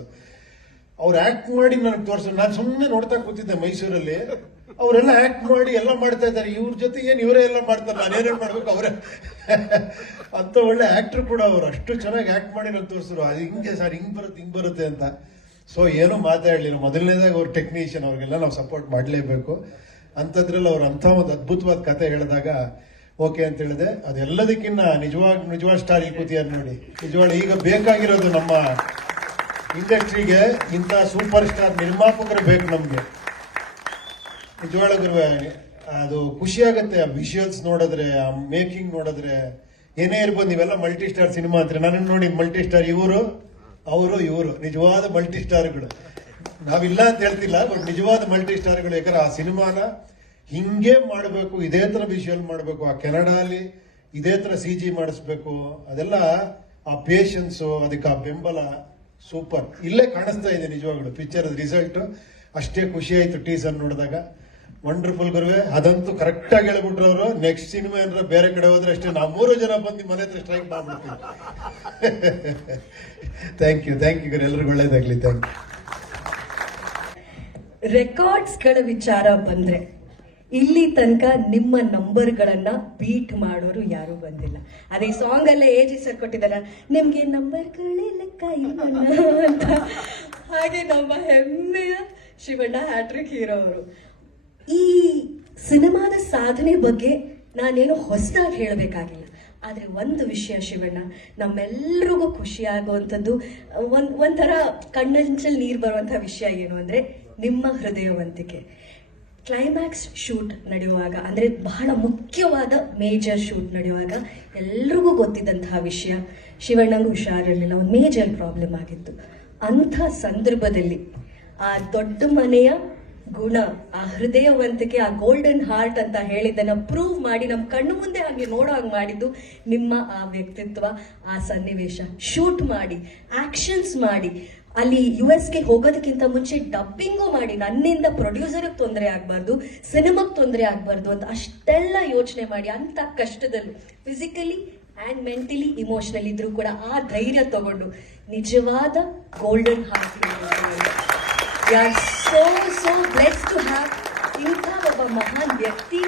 ಅವ್ರು ಆಕ್ಟ್ ಮಾಡಿ ನನಗೆ ತೋರಿಸ್. ನಾನು ಸುಮ್ಮನೆ ನೋಡ್ತಾ ಕೂತಿದ್ದೆ ಮೈಸೂರಲ್ಲಿ. ಅವರೆಲ್ಲ ಆಕ್ಟ್ ಮಾಡಿ ಎಲ್ಲ ಮಾಡ್ತಾ ಇದ್ದಾರೆ. ಇವ್ರ ಜೊತೆ ಏನು ಇವರೇ ಎಲ್ಲ ಮಾಡ್ತಾರೆ, ನಾನೇನೇನು ಮಾಡ್ಬೇಕು ಅವರೇ ಅಂತ. ಒಳ್ಳೆ ಆಕ್ಟರ್ ಕೂಡ ಅವರು, ಅಷ್ಟು ಚೆನ್ನಾಗಿ ಆಕ್ಟ್ ಮಾಡಿ ನನಗೆ ತೋರಿಸಿದ್ರು. ಅದು ಹಿಂಗೆ ಸರ್, ಹಿಂಗೆ ಬರುತ್ತೆ ಅಂತ. ಸೊ ಏನೂ ಮಾತಾಡಲಿಲ್ಲ. ಮೊದಲನೇದಾಗಿ ಅವ್ರ ಟೆಕ್ನಿಷಿಯನ್, ಅವ್ರಿಗೆಲ್ಲ ನಾವು ಸಪೋರ್ಟ್ ಮಾಡಲೇಬೇಕು. ಅಂಥದ್ರಲ್ಲಿ ಅವ್ರು ಅಂಥ ಒಂದು ಅದ್ಭುತವಾದ ಕತೆ ಹೇಳಿದಾಗ ಓಕೆ ಅಂತ ಹೇಳಿದೆ. ಅದೆಲ್ಲದಕ್ಕಿಂತ ನಿಜವಾದ ಸ್ಟಾರ್ ಇಲ್ಲಿ ಕೂತಿಯಾರು ನೋಡಿ. ನಿಜವಾಗ್ಲೂ ಈಗ ಬೇಕಾಗಿರೋದು ನಮ್ಮ ಇಂಡಸ್ಟ್ರಿಗೆ ಇಂಥ ಸೂಪರ್ ಸ್ಟಾರ್ ನಿರ್ಮಾಪಕರು ಬೇಕು ನಮಗೆ. ನಿಜವಾಗ್ಲೂ ಅದು ಖುಷಿ ಆಗುತ್ತೆ. ಆ ವಿಷುವಲ್ಸ್ ನೋಡಿದ್ರೆ, ಆ ಮೇಕಿಂಗ್ ನೋಡಿದ್ರೆ, ಏನೇ ಇರ್ಬೋದು. ನೀವೆಲ್ಲ ಮಲ್ಟಿ ಸ್ಟಾರ್ ಸಿನಿಮಾ ಅಂತಾರೆ, ನನ್ನ ನೋಡಿ ಮಲ್ಟಿ ಸ್ಟಾರ್ ಇವರು ನಿಜವಾದ ಮಲ್ಟಿ ಸ್ಟಾರ್ಗಳು. ನಾವಿಲ್ಲ ಅಂತ ಹೇಳ್ತಿಲ್ಲ, ಬಟ್ ನಿಜವಾದ ಮಲ್ಟಿ ಸ್ಟಾರ್ಗಳು. ಯಾಕಂದ್ರೆ ಆ ಸಿನಿಮಾನ ಹಿಂಗೆ ಮಾಡಬೇಕು, ಇದೇ ತರ ವಿಷುವಲ್ ಮಾಡಬೇಕು, ಆ ಕೆನಡಾಲಿ ಇದೇ ತರ CG ಮಾಡಿಸ್ಬೇಕು. ಅದೆಲ್ಲ ಆ ಪೇಷನ್ಸು, ಅದಕ್ಕೆ ಆ ಬೆಂಬಲ ಸೂಪರ್ ಇಲ್ಲೇ ಕಾಣಿಸ್ತಾ ಇದೆ. ನಿಜವಾಗ್ಲು ಪಿಕ್ಚರ್ ರಿಸಲ್ಟ್ ಅಷ್ಟೇ ಖುಷಿ ಆಯ್ತು ಟೀಸರ್ ನೋಡಿದಾಗ. ವಂಡರ್ಫುಲ್ ಗುರುವೆ, ಅದಂತೂ ಕರೆಕ್ಟ್ ಆಗಿ ಹೇಳ್ಬಿಟ್ರು ಅವರು. ನೆಕ್ಸ್ಟ್ ಸಿನಿಮಾ ಏನಾರ ಬೇರೆ ಕಡೆ ಹೋದ್ರೆ ಅಷ್ಟೇ ನಾವು 3 ಜನ ಬಂದು ಮನೆ ಹತ್ರ ಸ್ಟ್ರೈಕ್ ಮಾಡ್ಬಿಡ್ತೀವಿ. ಥ್ಯಾಂಕ್ ಯು ಗುರು, ಎಲ್ರಿಗೂ ಒಳ್ಳೇದಾಗ್ಲಿ. Thank you. ರೆಕಾರ್ಡ್ಸ್ಗಳ ವಿಚಾರ ಬಂದ್ರೆ ಇಲ್ಲಿ ತನಕ ನಿಮ್ಮ ನಂಬರ್ಗಳನ್ನ ಬೀಟ್ ಮಾಡೋರು ಯಾರು ಬಂದಿಲ್ಲ. ಅದೇ ಸಾಂಗ್ ಅಲ್ಲೇ AG ಸರ್ ಕೊಟ್ಟಿದ್ದಾರ, ನಿಮ್ಗೆ ನಂಬರ್ಗಳೇ ಲೆಕ್ಕ ಇಲ್ಲ ಅಂತ. ಹಾಗೆ ನಮ್ಮ ಹೆಮ್ಮೆಯ ಶಿವಣ್ಣ ಹ್ಯಾಟ್ರಿಕ್ ಹೀರೋ ಅವರು. ಈ ಸಿನಿಮಾದ ಸಾಧನೆ ಬಗ್ಗೆ ನಾನೇನು ಹೊಸದಾಗಿ ಹೇಳಬೇಕಾಗಿಲ್ಲ. ಆದರೆ ಒಂದು ವಿಷಯ ಶಿವಣ್ಣ, ನಮ್ಮೆಲ್ರಿಗೂ ಖುಷಿ ಆಗುವಂಥದ್ದು, ಒಂಥರ ಕಣ್ಣಂಚಲ್ಲಿ ನೀರು ಬರುವಂಥ ವಿಷಯ ಏನು ಅಂದರೆ ನಿಮ್ಮ ಹೃದಯವಂತಿಕೆ. ಕ್ಲೈಮ್ಯಾಕ್ಸ್ ಶೂಟ್ ನಡೆಯುವಾಗ, ಅಂದರೆ ಬಹಳ ಮುಖ್ಯವಾದ ಮೇಜರ್ ಶೂಟ್ ನಡೆಯುವಾಗ ಎಲ್ರಿಗೂ ಗೊತ್ತಿದ್ದಂತಹ ವಿಷಯ, ಶಿವಣ್ಣಂಗೂ ಹುಷಾರಿರಲಿಲ್ಲ, ಒಂದು ಮೇಜರ್ ಪ್ರಾಬ್ಲಮ್ ಆಗಿತ್ತು. ಅಂಥ ಸಂದರ್ಭದಲ್ಲಿ ಆ ದೊಡ್ಡ ಮನೆಯ ಗುಣ, ಆ ಹೃದಯವಂತಿಕೆ, ಆ ಗೋಲ್ಡನ್ ಹಾರ್ಟ್ ಅಂತ ಹೇಳಿದ್ದನ್ನ ಪ್ರೂವ್ ಮಾಡಿ ನಮ್ಮ ಕಣ್ಣು ಮುಂದೆ ಹಾಗೆ ನೋಡೋ ಹಾಗೆ ಮಾಡಿದ್ದು ನಿಮ್ಮ ಆ ವ್ಯಕ್ತಿತ್ವ, ಆ ಸನ್ನಿವೇಶ. ಶೂಟ್ ಮಾಡಿ, ಆಕ್ಷನ್ಸ್ ಮಾಡಿ, ಅಲ್ಲಿ US-ಗೆ ಹೋಗೋದಕ್ಕಿಂತ ಮುಂಚೆ ಡಬ್ಬಿಂಗು ಮಾಡಿ, ನನ್ನಿಂದ ಪ್ರೊಡ್ಯೂಸರ್ಗೆ ತೊಂದರೆ ಆಗಬಾರ್ದು, ಸಿನಿಮಾಗೆ ತೊಂದರೆ ಆಗಬಾರ್ದು ಅಂತ ಅಷ್ಟೆಲ್ಲ ಯೋಚನೆ ಮಾಡಿ, ಅಂತ ಕಷ್ಟದಲ್ಲೂ ಫಿಸಿಕಲಿ ಆ್ಯಂಡ್ ಮೆಂಟಲಿ ಇಮೋಷನಲಿ ಇದ್ರೂ ಕೂಡ ಆ ಧೈರ್ಯ ತಗೊಂಡು ನಿಜವಾದ golden heart. We are so blessed to have ಇಂಥ ಒಬ್ಬ ಮಹಾನ್ ವ್ಯಕ್ತಿ,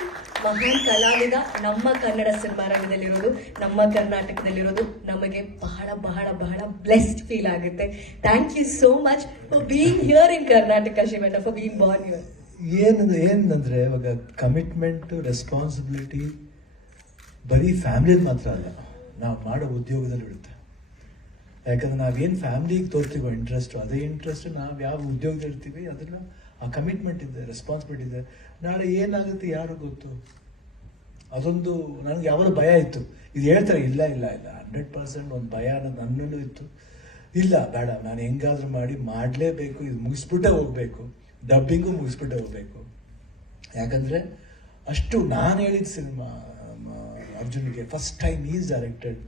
ಮಹಾನ್ ಕಲಾವಿದ ನಮ್ಮ ಕನ್ನಡ ಸಿನಿಮಾ ರಂಗದಲ್ಲಿರೋದು, ನಮ್ಮ ಕರ್ನಾಟಕದಲ್ಲಿರೋದು ನಮಗೆ ಬಹಳ ಬಹಳ ಬಹಳ ಬ್ಲೆಸ್ಡ್ ಫೀಲ್ ಆಗುತ್ತೆ. Thank you so much for being here in Karnataka Shivanna, for being born here. ಏನಂದ್ರೆ ಇವಾಗ ಕಮಿಟ್ಮೆಂಟ್, ರೆಸ್ಪಾನ್ಸಿಬಿಲಿಟಿ ಬರೀ ಫ್ಯಾಮಿಲಿಯಲ್ಲಿ ಮಾತ್ರ ಅಲ್ಲ, ನಾವು ಮಾಡೋ ಉದ್ಯೋಗದಲ್ಲಿ ಇರುತ್ತೆ. ಯಾಕಂದ್ರೆ ನಾವೇನು ಫ್ಯಾಮಿಲಿಗೆ ತೋರ್ತೀವೋ ಇಂಟ್ರೆಸ್ಟ್, ಅದೇ ಇಂಟ್ರೆಸ್ಟ್ ನಾವು ಯಾವ ಉದ್ಯೋಗದಲ್ಲಿ ಇರ್ತೀವಿ ಅದನ್ನ ಆ ಕಮಿಟ್ಮೆಂಟ್ ಇದೆ, ರೆಸ್ಪಾನ್ಸಿಬಿಲಿಟಿ ಇದೆ. ನಾಳೆ ಏನಾಗುತ್ತೆ ಯಾರು ಗೊತ್ತು. ಅದೊಂದು ನನಗೆ ಯಾವಾಗ ಭಯ ಇತ್ತು. ಇದು ಹೇಳ್ತಾರೆ, ಇಲ್ಲ 100% ಒಂದು ಭಯ ಅನ್ನೋದು ನನ್ನಲ್ಲೂ ಇತ್ತು. ಇಲ್ಲ ಬೇಡ, ನಾನು ಹೆಂಗಾದ್ರೂ ಮಾಡಲೇಬೇಕು, ಇದು ಮುಗಿಸ್ಬಿಟ್ಟೆ ಹೋಗ್ಬೇಕು, ಡಬ್ಬಿಂಗು ಮುಗಿಸ್ಬಿಟ್ಟೆ ಹೋಗ್ಬೇಕು. ಯಾಕಂದ್ರೆ ಅಷ್ಟು ನಾನು ಹೇಳಿದ ಸಿನಿಮಾ ಅರ್ಜುನ್ಗೆ ಫಸ್ಟ್ ಟೈಮ್ ಈಸ್ ಡೈರೆಕ್ಟೆಡ್.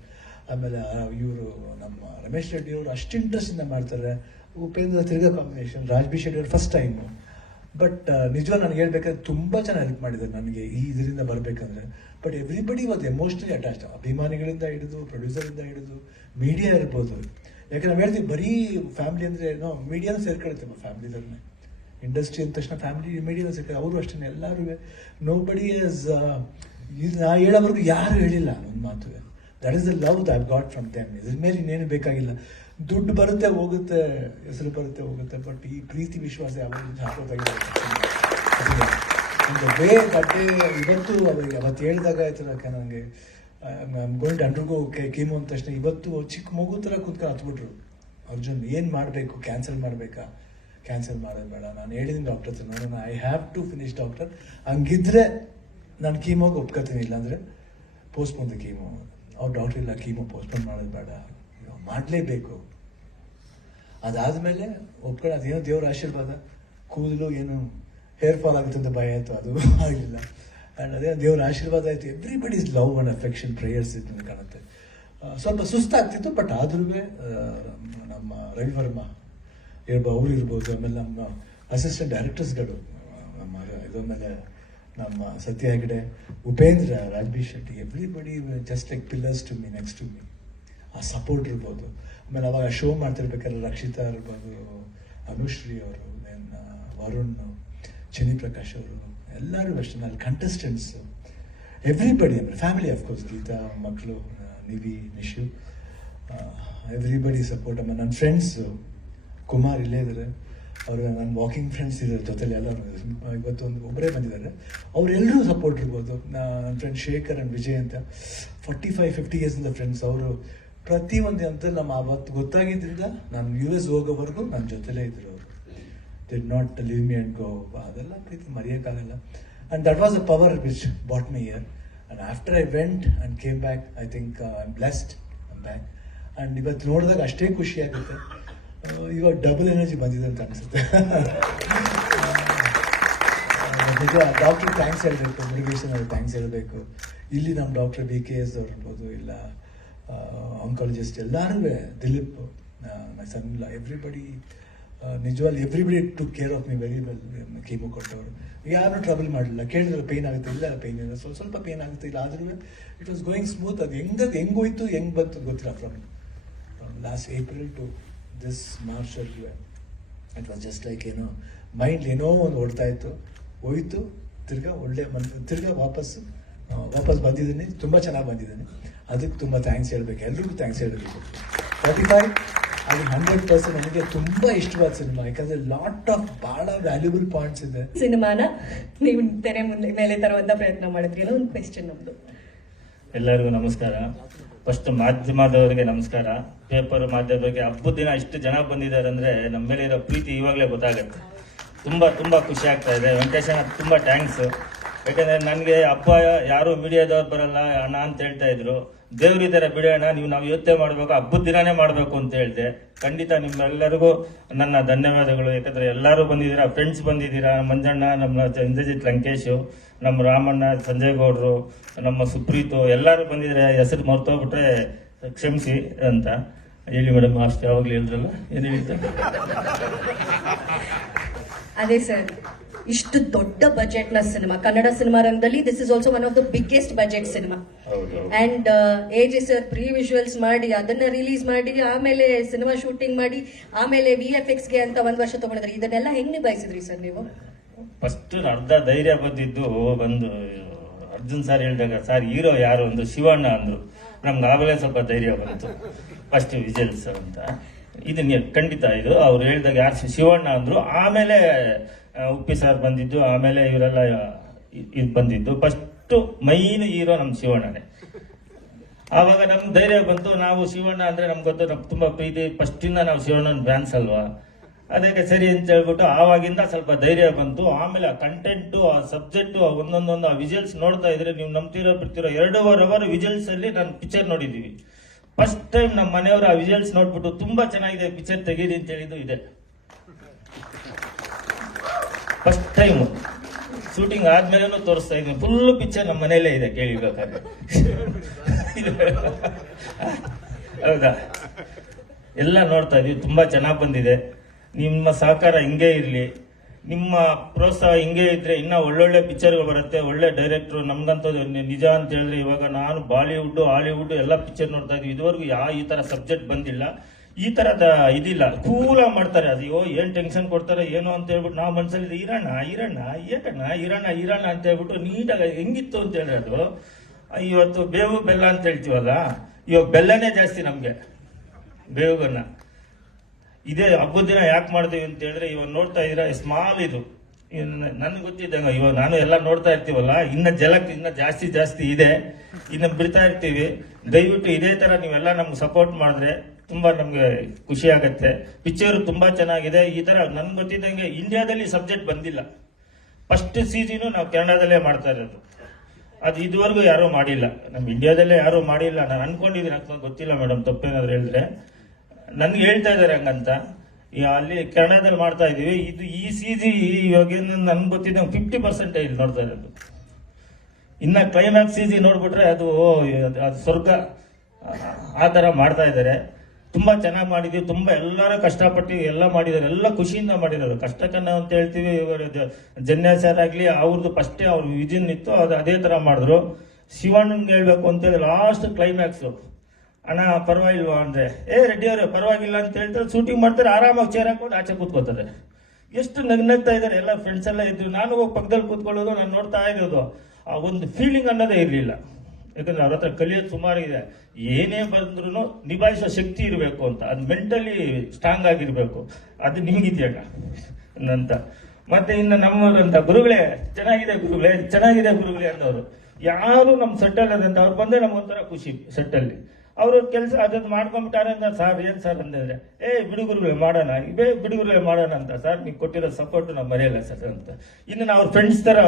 ಆಮೇಲೆ ಇವರು ನಮ್ಮ ರಮೇಶ್ ರೆಡ್ಡಿ ಅವರು ಅಷ್ಟು ಇಂಟ್ರೆಸ್ಟಿಂದ ಮಾಡ್ತಾರೆ. ಉಪೇಂದ್ರ ತಿರ್ಗಾ ಕಾಂಬಿನೇಷನ್, ರಾಜ್ಬಿ ಶೆಟ್ಟಿ ಅವರು ಫಸ್ಟ್ ಟೈಮು. ಬಟ್ ನಿಜವಾಗ ನನಗೆ ಹೇಳ್ಬೇಕಾದ್ರೆ ತುಂಬ ಚೆನ್ನಾಗಿ ಹೆಲ್ಪ್ ಮಾಡಿದ್ದಾರೆ ನನಗೆ ಈ ಇದರಿಂದ ಬರಬೇಕಂದ್ರೆ. But everybody was emotionally attached, ಅಭಿಮಾನಿಗಳಿಂದ ಹಿಡಿದು, ಪ್ರೊಡ್ಯೂಸರಿಂದ ಹಿಡಿದು, ಮೀಡಿಯಾ ಇರ್ಬೋದು. ಯಾಕೆ ನಾವು ಹೇಳ್ತೀವಿ ಬರೀ ಫ್ಯಾಮಿಲಿ ಅಂದರೆ ನಾವು ಮೀಡಿಯಾನ ಸೇರ್ಕೊಳ್ತೇವೆ. ಫ್ಯಾಮಿಲಿದಲ್ಲೇ ಇಂಡಸ್ಟ್ರಿ ಅಂದ ತಕ್ಷಣ ಫ್ಯಾಮಿಲಿ ಮೀಡಿಯಾನ ಸೇರ್ಕೊಳ್ಳಿ. ಅವರು ಅಷ್ಟೇ ಎಲ್ಲರೂ ನೋ ಬಡಿ ಈಸ್ ನಾ ಹೇಳೋವರೆಗೂ ಯಾರು ಹೇಳಿಲ್ಲ ಒಂದು ಮಾತು. That is the love that I got from them. ಇದ್ರ ಮೇಲೆ ಇನ್ನೇನು ಬೇಕಾಗಿಲ್ಲ. ದುಡ್ಡು ಬರುತ್ತೆ ಹೋಗುತ್ತೆ, ಹೆಸರು ಬರುತ್ತೆ ಹೋಗುತ್ತೆ, ಬಟ್ ಈ ಪ್ರೀತಿ ವಿಶ್ವಾಸ ಯಾವಾಗ ಹಾಕೋದಾಗಿದೆ. ವೇ ದಟ್ ಇವತ್ತು ಅವತ್ತು ಹೇಳಿದಾಗ ಆಯ್ತು ನನಗೆ ಗೋಲ್ಡ್ ಅಂಡ್ರಿಗೋ ಕೀಮೋ ಅಂದ ತಕ್ಷಣ ಇವತ್ತು ಚಿಕ್ಕ ಮಗು ಥರ ಕೂತ್ಕೊಂಡು ಹತ್ಬಿಟ್ರು. ಅರ್ಜುನ್ ಏನು ಮಾಡಬೇಕು, ಕ್ಯಾನ್ಸಲ್ ಮಾಡಬೇಕಾ? ಕ್ಯಾನ್ಸಲ್ ಮಾಡೋದು ಬೇಡ, ನಾನು ಹೇಳಿದ್ದೀನಿ ಡಾಕ್ಟರ್ ಹತ್ರ, ನಾನು I have to finish doctor. ಹಂಗಿದ್ರೆ ನಾನು ಕೀಮೋಗೆ ಒಪ್ಕೋತೀನಿ, ಇಲ್ಲಾಂದರೆ ಪೋಸ್ಟ್ಪೋನ್ ದ ಕೀಮೋ. ಅವ್ರು ಡಾಕ್ಟರ್ ಇಲ್ಲ, ಕೀಮೋ ಪೋಸ್ಟ್ಪೋನ್ ಮಾಡೋದು ಬೇಡ, ಮಾಡಲೇಬೇಕು. ಅದಾದಮೇಲೆ ಒಪ್ಕೊಂಡು ಅದೇನೋ ದೇವ್ರ ಆಶೀರ್ವಾದ, ಕೂದಲು ಏನು ಹೇರ್ ಫಾಲ್ ಆಗುತ್ತೆ ಅಂತ ಭಯ ಆಯಿತು, ಅದು ಆಗಲಿಲ್ಲ. ಆ್ಯಂಡ್ ಅದೇ ದೇವ್ರ ಆಶೀರ್ವಾದ ಆಯಿತು. Everybody is love and affection, prayers ಇದ್ದು ಕಾಣುತ್ತೆ. ಸ್ವಲ್ಪ ಸುಸ್ತಾಗ್ತಿತ್ತು, ಬಟ್ ಆದ್ರೂ ನಮ್ಮ ರವಿವರ್ಮ ಅವ್ರು ಇರ್ಬೋದು, ಆಮೇಲೆ ನಮ್ಮ ಅಸಿಸ್ಟೆಂಟ್ ಡೈರೆಕ್ಟರ್ಸ್ಗಳು, ನಮ್ಮ ಇದೊಂದ್ಮೇಲೆ ನಮ್ಮ Satya Hegde, Upendra, Raj B Shetty, everybody just like pillars to me, next to me. ಆ ಸಪೋರ್ಟ್ ಇರ್ಬೋದು. ಆಮೇಲೆ ಅವಾಗ ಶೋ ಮಾಡ್ತಿರ್ಬೇಕಾದ್ರೆ ರಕ್ಷಿತಾ ಇರ್ಬೋದು, ಅನುಶ್ರೀ ಅವರು, ದೆನ್ ವರುಣ್, ಚಿನಿ ಪ್ರಕಾಶ್ ಅವರು, ಎಲ್ಲರೂ ಅಷ್ಟೇ, ನನ್ನ ಕಂಟೆಸ್ಟೆಂಟ್ಸ್, ಎವ್ರಿಬಡಿ, ಅಂದರೆ ಫ್ಯಾಮಿಲಿ ಅಫ್ಕೋರ್ಸ್, ಗೀತಾ ಮಕ್ಕಳು, ನಿವಿ, ನಿಶು, ಎವ್ರಿಬಡಿ ಸಪೋರ್ಟ್. ನನ್ನ ಫ್ರೆಂಡ್ಸು ಕುಮಾರ್ ಇಲ್ಲೇ ಇದ್ದಾರೆ, ಅವರು ನನ್ನ ವಾಕಿಂಗ್ ಫ್ರೆಂಡ್ಸ್ ಇದ್ದಾರೆ ಜೊತೆಲಿ, ಎಲ್ಲರೂ ಇವತ್ತು ಒಬ್ಬರೇ ಬಂದಿದ್ದಾರೆ, ಅವರೆಲ್ಲರೂ ಸಪೋರ್ಟ್ ಇರ್ಬೋದು. ನನ್ನ ಫ್ರೆಂಡ್ ಶೇಖರ್ ಆ್ಯಂಡ್ ವಿಜಯ್ ಅಂತ 45-50 ಇಯರ್ಸಿಂದ ಫ್ರೆಂಡ್ಸ್. ಅವರು ಪ್ರತಿಯೊಂದು ಅಂತ ನಮ್ಮ ಅವತ್ತು ಗೊತ್ತಾಗಿದ್ದರಿಂದ ನಾನು US ಹೋಗೋವರೆಗೂ ನನ್ನ ಜೊತೆಲೇ ಇದ್ರು. ಅವರು did not leave me and go. ಅದೆಲ್ಲ ಪ್ರೀತಿ ಮರೆಯೋಕ್ಕಾಗಲ್ಲ. And that was a power which bought me here. And after I went and came back, I think I am blessed, I am back. And ಇವತ್ತು ನೋಡಿದಾಗ ಅಷ್ಟೇ ಖುಷಿ ಆಗುತ್ತೆ. ಇವಾಗ ಡಬಲ್ ಎನರ್ಜಿ ಬಂದಿದೆ ಅಂತ ಅನಿಸುತ್ತೆ. ನಿಜ ಡಾಕ್ಟ್ರ್ ಥ್ಯಾಂಕ್ಸ್ ಹೇಳಬೇಕು, ಮುರುಗೇಶನ್ ಅವ್ರಿಗೆ ಥ್ಯಾಂಕ್ಸ್ ಹೇಳಬೇಕು. ಇಲ್ಲಿ ನಮ್ಮ ಡಾಕ್ಟರ್ BKS ಅವ್ರು ಇರ್ಬೋದು, ಇಲ್ಲ ಆಂಕಾಲಜಿಸ್ಟ್ ಎಲ್ಲರೂ, ದಿಲೀಪ್, ಮೈ ಸನ್ ಇಲ್ಲ, ಎವ್ರಿಬಡಿ, ನಿಜವಾಗ್ಲಿ everybody to care of me very well. Chemo ಕೊಟ್ಟವರು ಯಾರೂ ಟ್ರಬಲ್ ಮಾಡಲಿಲ್ಲ. ಕೇಳಿದ್ರೆ ಪೇಯ್ನ್ ಆಗುತ್ತೆ, ಇಲ್ಲ ಪೇಯ್ನ್ ಇಲ್ಲ, ಸ್ವಲ್ಪ ಪೇಯ್ನ್ ಆಗುತ್ತೆ, ಇಲ್ಲ ಆದ್ರೂ ಇಟ್ ವಾಸ್ ಗೋಯಿಂಗ್ ಸ್ಮೂತ್. ಅದು ಹೆಂಗೆ ಹೋಯ್ತು, ಹೆಂಗೆ ಬಂತು ಗೊತ್ತಿಲ್ಲ. From last April to this March it was just like ಏನೋ ಮೈಂಡ್ ಏನೋ ಒಂದು ಓಡ್ತಾ ಇತ್ತು, ಹೋಯ್ತು, ತಿರ್ಗಾ ವಾಪಸ್ ಬಂದಿದ್ದೀನಿ. ತುಂಬ ಚೆನ್ನಾಗಿ ಬಂದಿದ್ದೀನಿ. ಅದಕ್ಕೆ ತುಂಬ ಥ್ಯಾಂಕ್ಸ್ ಹೇಳಬೇಕು, ಎಲ್ರಿಗೂ ಥ್ಯಾಂಕ್ಸ್ ಹೇಳಬೇಕು. 45 ಅದು 100% ನನಗೆ ತುಂಬ ಇಷ್ಟವಾದ ಸಿನಿಮಾ, ಯಾಕಂದರೆ ಲಾಟ್ ಆಫ್ ಭಾಳ ವ್ಯಾಲ್ಯೂಬಲ್ ಪಾಯಿಂಟ್ಸ್ ಇದೆ. ಸಿನಿಮಾನ ನೀವು ತೆರೆ ಮೇಲೆ ತರುವಂತ ಪ್ರಯತ್ನ ಮಾಡಿದ್ರಿ, ಏನೋ ಒಂದು ಕ್ವೆಶ್ಚನ್ ನಮ್ದು. ಎಲ್ಲರಿಗೂ ನಮಸ್ಕಾರ. ಫಸ್ಟ್ ಮಾಧ್ಯಮದವರಿಗೆ ನಮಸ್ಕಾರ. ಪೇಪರ್ ಮಾಧ್ಯಮದವರಿಗೆ ಹಬ್ಬದ ದಿನ ಇಷ್ಟು ಜನ ಬಂದಿದ್ದಾರೆ ಅಂದರೆ ನಮ್ಮ ಮೇಲೆ ಇರೋ ಪ್ರೀತಿ ಇವಾಗಲೇ ಗೊತ್ತಾಗುತ್ತೆ. ತುಂಬ ಖುಷಿ ಆಗ್ತಾ ಇದೆ. ವೆಂಕಟೇಶಣ್ಣ ತುಂಬ ಥ್ಯಾಂಕ್ಸ್. ಯಾಕಂದರೆ ನನಗೆ ಹಬ್ಬ ಯಾರು ಮೀಡಿಯಾದವ್ರು ಬರಲ್ಲ ಅಣ್ಣ ಅಂತ ಹೇಳ್ತಾ ಇದ್ರು. ದೇವ್ರಿದ್ದಾರೆ ಬಿಡೋಣ, ನಾವು ಯೋಚನೆ ಮಾಡಬೇಕು, ಹಬ್ಬದ ದಿನಾನೇ ಮಾಡಬೇಕು ಅಂತ ಹೇಳಿದೆ. ಖಂಡಿತ ನಿಮ್ಮೆಲ್ಲರಿಗೂ ನನ್ನ ಧನ್ಯವಾದಗಳು. ಯಾಕಂದರೆ ಎಲ್ಲರೂ ಬಂದಿದ್ದೀರಾ, ಫ್ರೆಂಡ್ಸ್ ಬಂದಿದ್ದೀರಾ, ಮಂಜಣ್ಣ, ನಮ್ಮ ಇಂದ್ರಜಿತ್ ಲಂಕೇಶು, ನಮ್ಮ ರಾಮಣ್ಣ, ಸಂಜಯ್ ಗೌಡ್ರು, ನಮ್ಮ ಸುಪ್ರೀತು, ಎಲ್ಲರೂ ಬಂದಿದ್ದಾರೆ. ಹೆಸರು ಮರ್ತೋಗ್ಬಿಟ್ರೆ ಕ್ಷಮಿಸಿ ಅಂತ ಹೇಳಿ ಮೇಡಮ್. ಅಷ್ಟು ಯಾವಾಗಲೂ ಹೇಳಿದ್ರಲ್ಲ, ಏನು ಹೇಳ್ತಾರೆ? ಅದೇ ಸರ್, ಇಷ್ಟು ದೊಡ್ಡ ಬಜೆಟ್ ನ ಸಿನಿಮಾ ಕನ್ನಡ ಸಿನಿಮಾ ರಂಗದಲ್ಲಿ this is also one of the biggest budget cinema. And AJ sir pre visuals ಮಾಡಿ ಅದನ್ನ ರಿಲೀಸ್ ಮಾಡಿ ಆಮೇಲೆ ಸಿನಿಮಾ ಶೂಟಿಂಗ್ ಮಾಡಿ ಆಮೇಲೆ VFX ಗೆ ಅಂತ 1 ವರ್ಷ ತಗೊಂಡಿದ್ರಿ. ಇದನ್ನೆಲ್ಲ ಹೆಂಗ್ ನಿಭಾಯಿಸಿದ್ರಿ ಸರ್ ನೀವು? ಫಸ್ಟ್ ಅರ್ಧ ಧೈರ್ಯ ಬಂದಿದ್ದು ಬಂದು ಅರ್ಜುನ್ ಸರ್ ಹೇಳಿದಾಗ, ಸರ್ ಹೀರೋ ಯಾರು ಒಂದು ಶಿವಣ್ಣ ಅಂದ್ರು. ನಮ್ಗೆ ಆಗಲೇ ಸ್ವಲ್ಪ ಧೈರ್ಯ ಬಂತು. ಫಸ್ಟ್ ವಿಜುವಲ್ಸ್ ಅಂತ ಇದು ಖಂಡಿತ ಇದು ಅವ್ರು ಹೇಳಿದಾಗ ಯಾರು ಶಿವಣ್ಣ ಅಂದ್ರು. ಆಮೇಲೆ ಉಪ್ಪಿ ಸರ್ ಬಂದಿದ್ದು, ಆಮೇಲೆ ಇವರೆಲ್ಲ ಇದು ಬಂದಿದ್ದು. ಫಸ್ಟು ಮೈನ್ ಹೀರೋ ನಮ್ಮ ಶಿವಣ್ಣನೇ. ಆವಾಗ ನಮ್ಗೆ ಧೈರ್ಯ ಬಂತು. ನಾವು ಶಿವಣ್ಣ ಅಂದರೆ ನಮ್ಗೆ ಗೊತ್ತು, ನಮ್ಗೆ ತುಂಬ ಪ್ರೀತಿ. ಫಸ್ಟಿಂದ ನಾವು ಶಿವಣ್ಣನ ಫ್ಯಾನ್ಸ್ ಅಲ್ವಾ, ಅದಕ್ಕೆ ಸರಿ ಅಂತ ಹೇಳ್ಬಿಟ್ಟು ಆವಾಗಿಂದ ಸ್ವಲ್ಪ ಧೈರ್ಯ ಬಂತು. ಆಮೇಲೆ ಆ ಕಂಟೆಂಟು, ಆ ಸಬ್ಜೆಕ್ಟು, ಒಂದೊಂದೊಂದು ಆ ವಿಜುವಲ್ಸ್ ನೋಡ್ತಾ ಇದ್ರೆ ನೀವು ನಂಬ್ತಿರೋ ಬಿಡ್ತಿರೋ 2.5 ಅವರ್ ವಿಜುವಲ್ಸ್ ಅಲ್ಲಿ ನಾನು ಪಿಕ್ಚರ್ ನೋಡಿದ್ದೀವಿ. ಫಸ್ಟ್ ಟೈಮ್ ನಮ್ಮ ಮನೆಯವರು ಆ ವಿಜುವಲ್ಸ್ ನೋಡ್ಬಿಟ್ಟು ತುಂಬಾ ಚೆನ್ನಾಗಿದೆ ಪಿಕ್ಚರ್ ತೆಗೀರಿ ಅಂತ ಹೇಳಿದ್ದು ಇದೆ. ಫಸ್ಟ್ ಟೈಮ್ ಶೂಟಿಂಗ್ ಆದ್ಮೇಲೆ ತೋರಿಸ್ತಾ ಇದ್ದೀನಿ. ಫುಲ್ ಪಿಕ್ಚರ್ ನಮ್ಮ ಮನೆಯಲ್ಲೇ ಇದೆ, ಕೇಳಿಬೇಕಾದ್ರೆ. ಹೌದಾ, ಎಲ್ಲ ನೋಡ್ತಾ ಇದೀವಿ. ತುಂಬಾ ಚೆನ್ನಾಗಿ ಬಂದಿದೆ. ನಿಮ್ಮ ಸಹಕಾರ ಹಿಂಗೆ ಇರಲಿ, ನಿಮ್ಮ ಪ್ರೋತ್ಸಾಹ ಹಿಂಗೆ ಇದ್ರೆ ಇನ್ನೂ ಒಳ್ಳೊಳ್ಳೆ ಪಿಕ್ಚರ್ಗಳು ಬರುತ್ತೆ. ಒಳ್ಳೆ ಡೈರೆಕ್ಟ್ರು ನಮ್ಗಂತೂ ನಿಜ ಅಂತ ಹೇಳಿದ್ರೆ, ಇವಾಗ ನಾನು ಬಾಲಿವುಡ್ ಹಾಲಿವುಡ್ ಎಲ್ಲ ಪಿಕ್ಚರ್ ನೋಡ್ತಾ ಇದ್ವಿ. ಇದುವರೆಗೂ ಈ ತರ ಸಬ್ಜೆಕ್ಟ್ ಬಂದಿಲ್ಲ, ಈ ತರದ ಇದಿಲ್ಲ. ಕೂಲಾಗಿ ಮಾಡ್ತಾರೆ. ಅಯ್ಯೋ ಏನ್ ಟೆನ್ಷನ್ ಕೊಡ್ತಾರೆ ಏನೋ ಅಂತ ಹೇಳ್ಬಿಟ್ಟು ನಾವು ಮನಸ್ಸಲ್ಲಿ ಇರೋಣ ಅಂತ ಹೇಳ್ಬಿಟ್ಟು ನೀಟಾಗಿ ಹೆಂಗಿತ್ತು ಅಂತ ಹೇಳಿ ಅದು. ಇವತ್ತು ಬೇವು ಬೆಲ್ಲ ಅಂತ ಹೇಳ್ತೀವಲ್ಲ, ಇವಾಗ ಬೆಲ್ಲನೇ ಜಾಸ್ತಿ ನಮ್ಗೆ, ಬೇವುಗನ್ನ. ಇದೇ ಹಬ್ಬದ ದಿನ ಯಾಕೆ ಮಾಡ್ತೀವಿ ಅಂತ ಹೇಳಿದ್ರೆ, ಇವಾಗ ನೋಡ್ತಾ ಇದ್ರೆ ಸ್ಮಾಲ್ ಇದು ನನ್ಗೆ ಗೊತ್ತಿದ್ದಂಗ, ಇವಾಗ ನಾನು ಎಲ್ಲ ನೋಡ್ತಾ ಇರ್ತೀವಲ್ಲ, ಇನ್ನ ಜಲಕ್ ಇನ್ನ ಜಾಸ್ತಿ ಇದೆ, ಇನ್ನು ಬಿಡ್ತಾ ಇರ್ತೀವಿ. ದಯವಿಟ್ಟು ಇದೇ ತರ ನೀವೆಲ್ಲ ನಮ್ಗೆ ಸಪೋರ್ಟ್ ಮಾಡಿದ್ರೆ ತುಂಬಾ ನಮ್ಗೆ ಖುಷಿ ಆಗತ್ತೆ. ಪಿಕ್ಚರ್ ತುಂಬಾ ಚೆನ್ನಾಗಿದೆ. ಈ ತರ ನನ್ಗೆ ಗೊತ್ತಿದ್ದಂಗೆ ಇಂಡಿಯಾದಲ್ಲಿ ಸಬ್ಜೆಕ್ಟ್ ಬಂದಿಲ್ಲ. ಫಸ್ಟ್ ಸೀಸನು ನಾವು ಕನ್ನಡದಲ್ಲೇ ಮಾಡ್ತಾ ಇರೋದು. ಅದು ಇದುವರೆಗೂ ಯಾರೂ ಮಾಡಿಲ್ಲ, ನಮ್ಮ ಇಂಡಿಯಾದಲ್ಲೇ ಯಾರೂ ಮಾಡಿಲ್ಲ. ನಾನು ಅನ್ಕೊಂಡಿದ್ದೀನಿ, ಅಂತ ಗೊತ್ತಿಲ್ಲ ಮೇಡಮ್, ತಪ್ಪೇನಾದ್ರು ಹೇಳಿದ್ರೆ. ನನ್ಗೆ ಹೇಳ್ತಾ ಇದ್ದಾರೆ ಹಂಗಂತ. ಅಲ್ಲಿ ಕನ್ನಡದಲ್ಲಿ ಮಾಡ್ತಾ ಇದೀವಿ. ಇದು ಈ CG ಇವಾಗ ನನ್ಗೆ ಗೊತ್ತಿದ್ದಂಗೆ 50% ಇಲ್ಲಿ ನೋಡ್ತಾ ಇರೋದು. ಇನ್ನ ಕ್ಲೈಮ್ಯಾಕ್ಸ್ CG ನೋಡ್ಬಿಟ್ರೆ ಅದು ಸ್ವರ್ಗ, ಆ ತರ ಮಾಡ್ತಾ ಇದ್ದಾರೆ. ತುಂಬಾ ಚೆನ್ನಾಗಿ ಮಾಡಿದ್ವಿ. ತುಂಬಾ ಎಲ್ಲರೂ ಕಷ್ಟಪಟ್ಟು ಎಲ್ಲ ಮಾಡಿದ್ದಾರೆ, ಎಲ್ಲ ಖುಷಿಯಿಂದ ಮಾಡಿರೋದು. ಕಷ್ಟಕನ್ನ ಅಂತ ಹೇಳ್ತೀವಿ. ಇವರು ಜನ್ಯಾಚಾರ ಆಗ್ಲಿ, ಅವ್ರದ್ದು ಫಸ್ಟೇ ಅವ್ರ ವಿಜನ್ ಇತ್ತು, ಅದು ಅದೇ ತರ ಮಾಡಿದ್ರು. ಶಿವಣ್ಣನ್ಗೆ ಹೇಳ್ಬೇಕು ಅಂತೇಳಿ ಲಾಸ್ಟ್ ಕ್ಲೈಮ್ಯಾಕ್ಸ್ ಅಣ್ಣ ಪರವಾಗಿಲ್ವಾ ಅಂದರೆ ರೆಡ್ಡಿ ಅವರೇ ಪರವಾಗಿಲ್ಲ ಅಂತ ಹೇಳ್ತಾರೆ. ಶೂಟಿಂಗ್ ಮಾಡ್ತಾರೆ, ಆರಾಮಾಗಿ ಚೇರ್ ಹಾಕೊಂಡು ಆಚೆ ಕೂತ್ಕೋತಾರೆ. ಎಷ್ಟು ನಗ್ನಗ್ತಾ ಇದ್ದಾರೆ ಎಲ್ಲ ಫ್ರೆಂಡ್ಸ್ ಎಲ್ಲ ಇದ್ದು. ನಾನು ಹೋಗಿ ಪಕ್ಕದಲ್ಲಿ ಕೂತ್ಕೊಳ್ಳೋದು, ನಾನು ನೋಡ್ತಾ ಇರೋದು. ಆ ಒಂದು ಫೀಲಿಂಗ್ ಅನ್ನೋದೇ ಇರಲಿಲ್ಲ. ಯಾಕಂದ್ರೆ ಅವ್ರ ಹತ್ರ ಕಲಿಯೋದು ಸುಮಾರಿದೆ. ಏನೇ ಬಂದ್ರೂ ನಿಭಾಯಿಸೋ ಶಕ್ತಿ ಇರಬೇಕು ಅಂತ, ಅದು ಮೆಂಟಲಿ ಸ್ಟ್ರಾಂಗ್ ಆಗಿರಬೇಕು. ಅದು ನಿಮಗಿದೆಯಣ್ಣ ಅಂತ. ಮತ್ತೆ ಇನ್ನು ನಮ್ಮವರಂತ ಗುರುಗಳೇ ಚೆನ್ನಾಗಿದೆ ಗುರುಗಳೇ ಅನ್ನೋರು ಯಾರು ನಮ್ಮ ಸೆಟ್ಟಲ್ ಅದಂತ ಅವ್ರು ಬಂದರೆ ನಮಗೊಂಥರ ಖುಷಿ. ಸೆಟ್ಟಲ್ಲಿ ಅವರು ಕೆಲಸ ಅದನ್ನು ಮಾಡ್ಕೊಂಬಿಟ್ಟಾರೆ ಅಂತ, ಸಾರ್ ಏನು ಸರ್ ಅಂತಂದರೆ ಬಿಡುಗರುಗಳೇ ಮಾಡೋಣ, ಬಿಡುಗರುಗಳೇ ಮಾಡೋಣ ಅಂತ. ಸರ್ ನೀವು ಕೊಟ್ಟಿರೋ ಸಪೋರ್ಟ್ ನಾವು ಮರೆಯಲ್ಲ ಸರ್ ಅಂತ. ಇನ್ನು ನಾವು ಅವ್ರ ಫ್ರೆಂಡ್ಸ್ ಥರ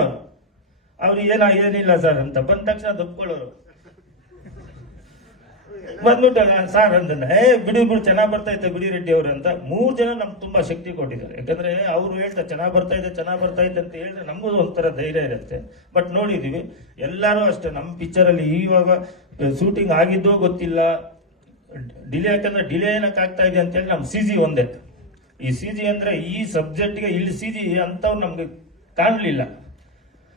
ಅವ್ರು ಏನಿಲ್ಲ ಸರ್ ಅಂತ ಬಂದ ತಕ್ಷಣ ದಪ್ಕೊಳ್ಳೋರು. ಬಂದ್ಬಿಟ್ಟು ಸಾರ್ ಅಂತಂದ ಬಿಡು ಚೆನ್ನಾಗಿ ಬರ್ತೈತೆ ಬಿಡಿ ರೆಡ್ಡಿ ಅವರು ಅಂತ. 3 ಜನ ನಮ್ಗೆ ತುಂಬಾ ಶಕ್ತಿ ಕೊಟ್ಟಿದ್ದಾರೆ. ಯಾಕಂದ್ರೆ ಅವ್ರು ಹೇಳ್ತಾರೆ ಚೆನ್ನಾಗಿ ಬರ್ತಾ ಇದೆ ಅಂತ ಹೇಳಿದ್ರೆ ನಮಗೂ ಒಂಥರ ಧೈರ್ಯ ಇರುತ್ತೆ. ಬಟ್ ನೋಡಿದೀವಿ ಎಲ್ಲರೂ ಅಷ್ಟೇ ನಮ್ಮ ಪಿಕ್ಚರಲ್ಲಿ ಇವಾಗ ಶೂಟಿಂಗ್ ಆಗಿದ್ದೋ ಗೊತ್ತಿಲ್ಲ, ಡಿಲೇ. ಯಾಕಂದ್ರೆ ಡಿಲೇ ಏನಕ್ಕೆ ಆಗ್ತಾ ಇದೆ ಅಂತ ಹೇಳಿ ನಮ್ಮ CG ಒಂದೇ. ಈ CG ಅಂದ್ರೆ ಈ ಸಬ್ಜೆಕ್ಟ್ಗೆ ಇಲ್ಲಿ CG ಅಂತವ್ರು ನಮ್ಗೆ ಕಾಣಲಿಲ್ಲ.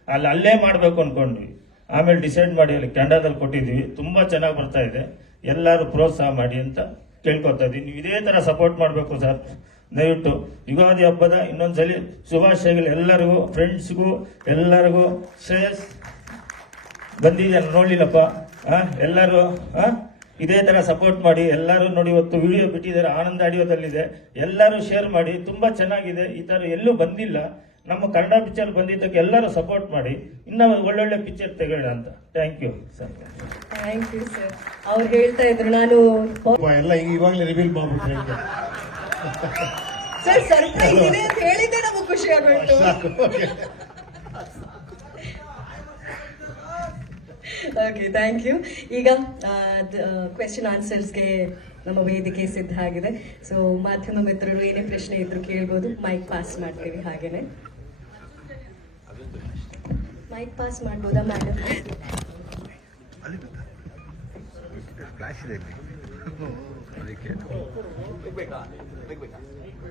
ಅಲ್ಲೇ ಮಾಡಬೇಕು ಅನ್ಕೊಂಡ್ವಿ. ಆಮೇಲೆ ಡಿಸೈಡ್ ಮಾಡಿ ಅಲ್ಲಿ ಕ್ಯಾನಡಾದಲ್ಲಿ ಕೊಟ್ಟಿದ್ವಿ. ತುಂಬಾ ಚೆನ್ನಾಗಿ ಬರ್ತಾ ಇದೆ. ಎಲ್ಲರೂ ಪ್ರೋತ್ಸಾಹ ಮಾಡಿ ಅಂತ ಕೇಳ್ಕೊತಾ ಇದ್ದೀವಿ. ನೀವು ಇದೇ ತರ ಸಪೋರ್ಟ್ ಮಾಡಬೇಕು ಸರ್. ದಯವಿಟ್ಟು ಯುಗಾದಿ ಹಬ್ಬದ ಇನ್ನೊಂದ್ಸಲಿ ಶುಭಾಶಯಗಳು ಎಲ್ಲರಿಗೂ, ಫ್ರೆಂಡ್ಸ್ಗೂ ಎಲ್ಲರಿಗೂ. ಶ್ರೇಯಸ್ ಬಂದಿದ್ದೆ ನೋಡ್ಲಿಲ್ಲಪ್ಪ. ಎಲ್ಲರೂ ಇದೇ ತರ ಸಪೋರ್ಟ್ ಮಾಡಿ. ಎಲ್ಲರೂ ನೋಡಿ ಇವತ್ತು ವಿಡಿಯೋ ಬಿಟ್ಟಿದ್ದಾರೆ, ಆನಂದ ಆಡಿಯೋದಲ್ಲಿದೆ. ಎಲ್ಲರೂ ಶೇರ್ ಮಾಡಿ. ತುಂಬಾ ಚೆನ್ನಾಗಿದೆ. ಈ ತರ ಎಲ್ಲೂ ಬಂದಿಲ್ಲ. ನಮ್ಮ ಕನ್ನಡ ಪಿಕ್ಚರ್ ಬಂದಿದ್ದಕ್ಕೆ ಎಲ್ಲರೂ ಸಪೋರ್ಟ್ ಮಾಡಿ. ಇನ್ನೂ ಒಳ್ಳೊಳ್ಳೆ ಪಿಕ್ಚರ್ ತೆಗೋಣ ಅಂತ. Thank you sir. Thank you sir. ಅವ್ರು ಹೇಳ್ತಾ ಇದ್ರು ನಾನು ಎಲ್ಲ ಇವಾಗಲೇ ರಿವೀಲ್ ಮಾಡ್ಬಿಟ್ರೆ ಸರ್ ಸರ್ಪ್ರೈಸ್ ಇದೆ ಅಂತ ಹೇಳಿದ್ದೆ ನಮಗೆ ಖುಷಿ ಆಗೋಯ್ತು. Okay, thank you. ಈಗ ಕ್ವೆಶ್ಚನ್ ಆನ್ಸರ್ಸ್ಗೆ ನಮ್ಮ ವೇದಿಕೆ ಸಿದ್ಧ ಆಗಿದೆ. ಸೊ ಮಾಧ್ಯಮ ಮಿತ್ರರು ಏನೇ ಪ್ರಶ್ನೆ ಇದ್ರು ಕೇಳ್ಬೋದು. ಮೈಕ್ ಪಾಸ್ ಮಾಡ್ತೀವಿ. ಹಾಗೇನೆ ಮೈಕ್ ಪಾಸ್ ಮಾಡ್ಬೋದಾ ಮೇಡಮ್?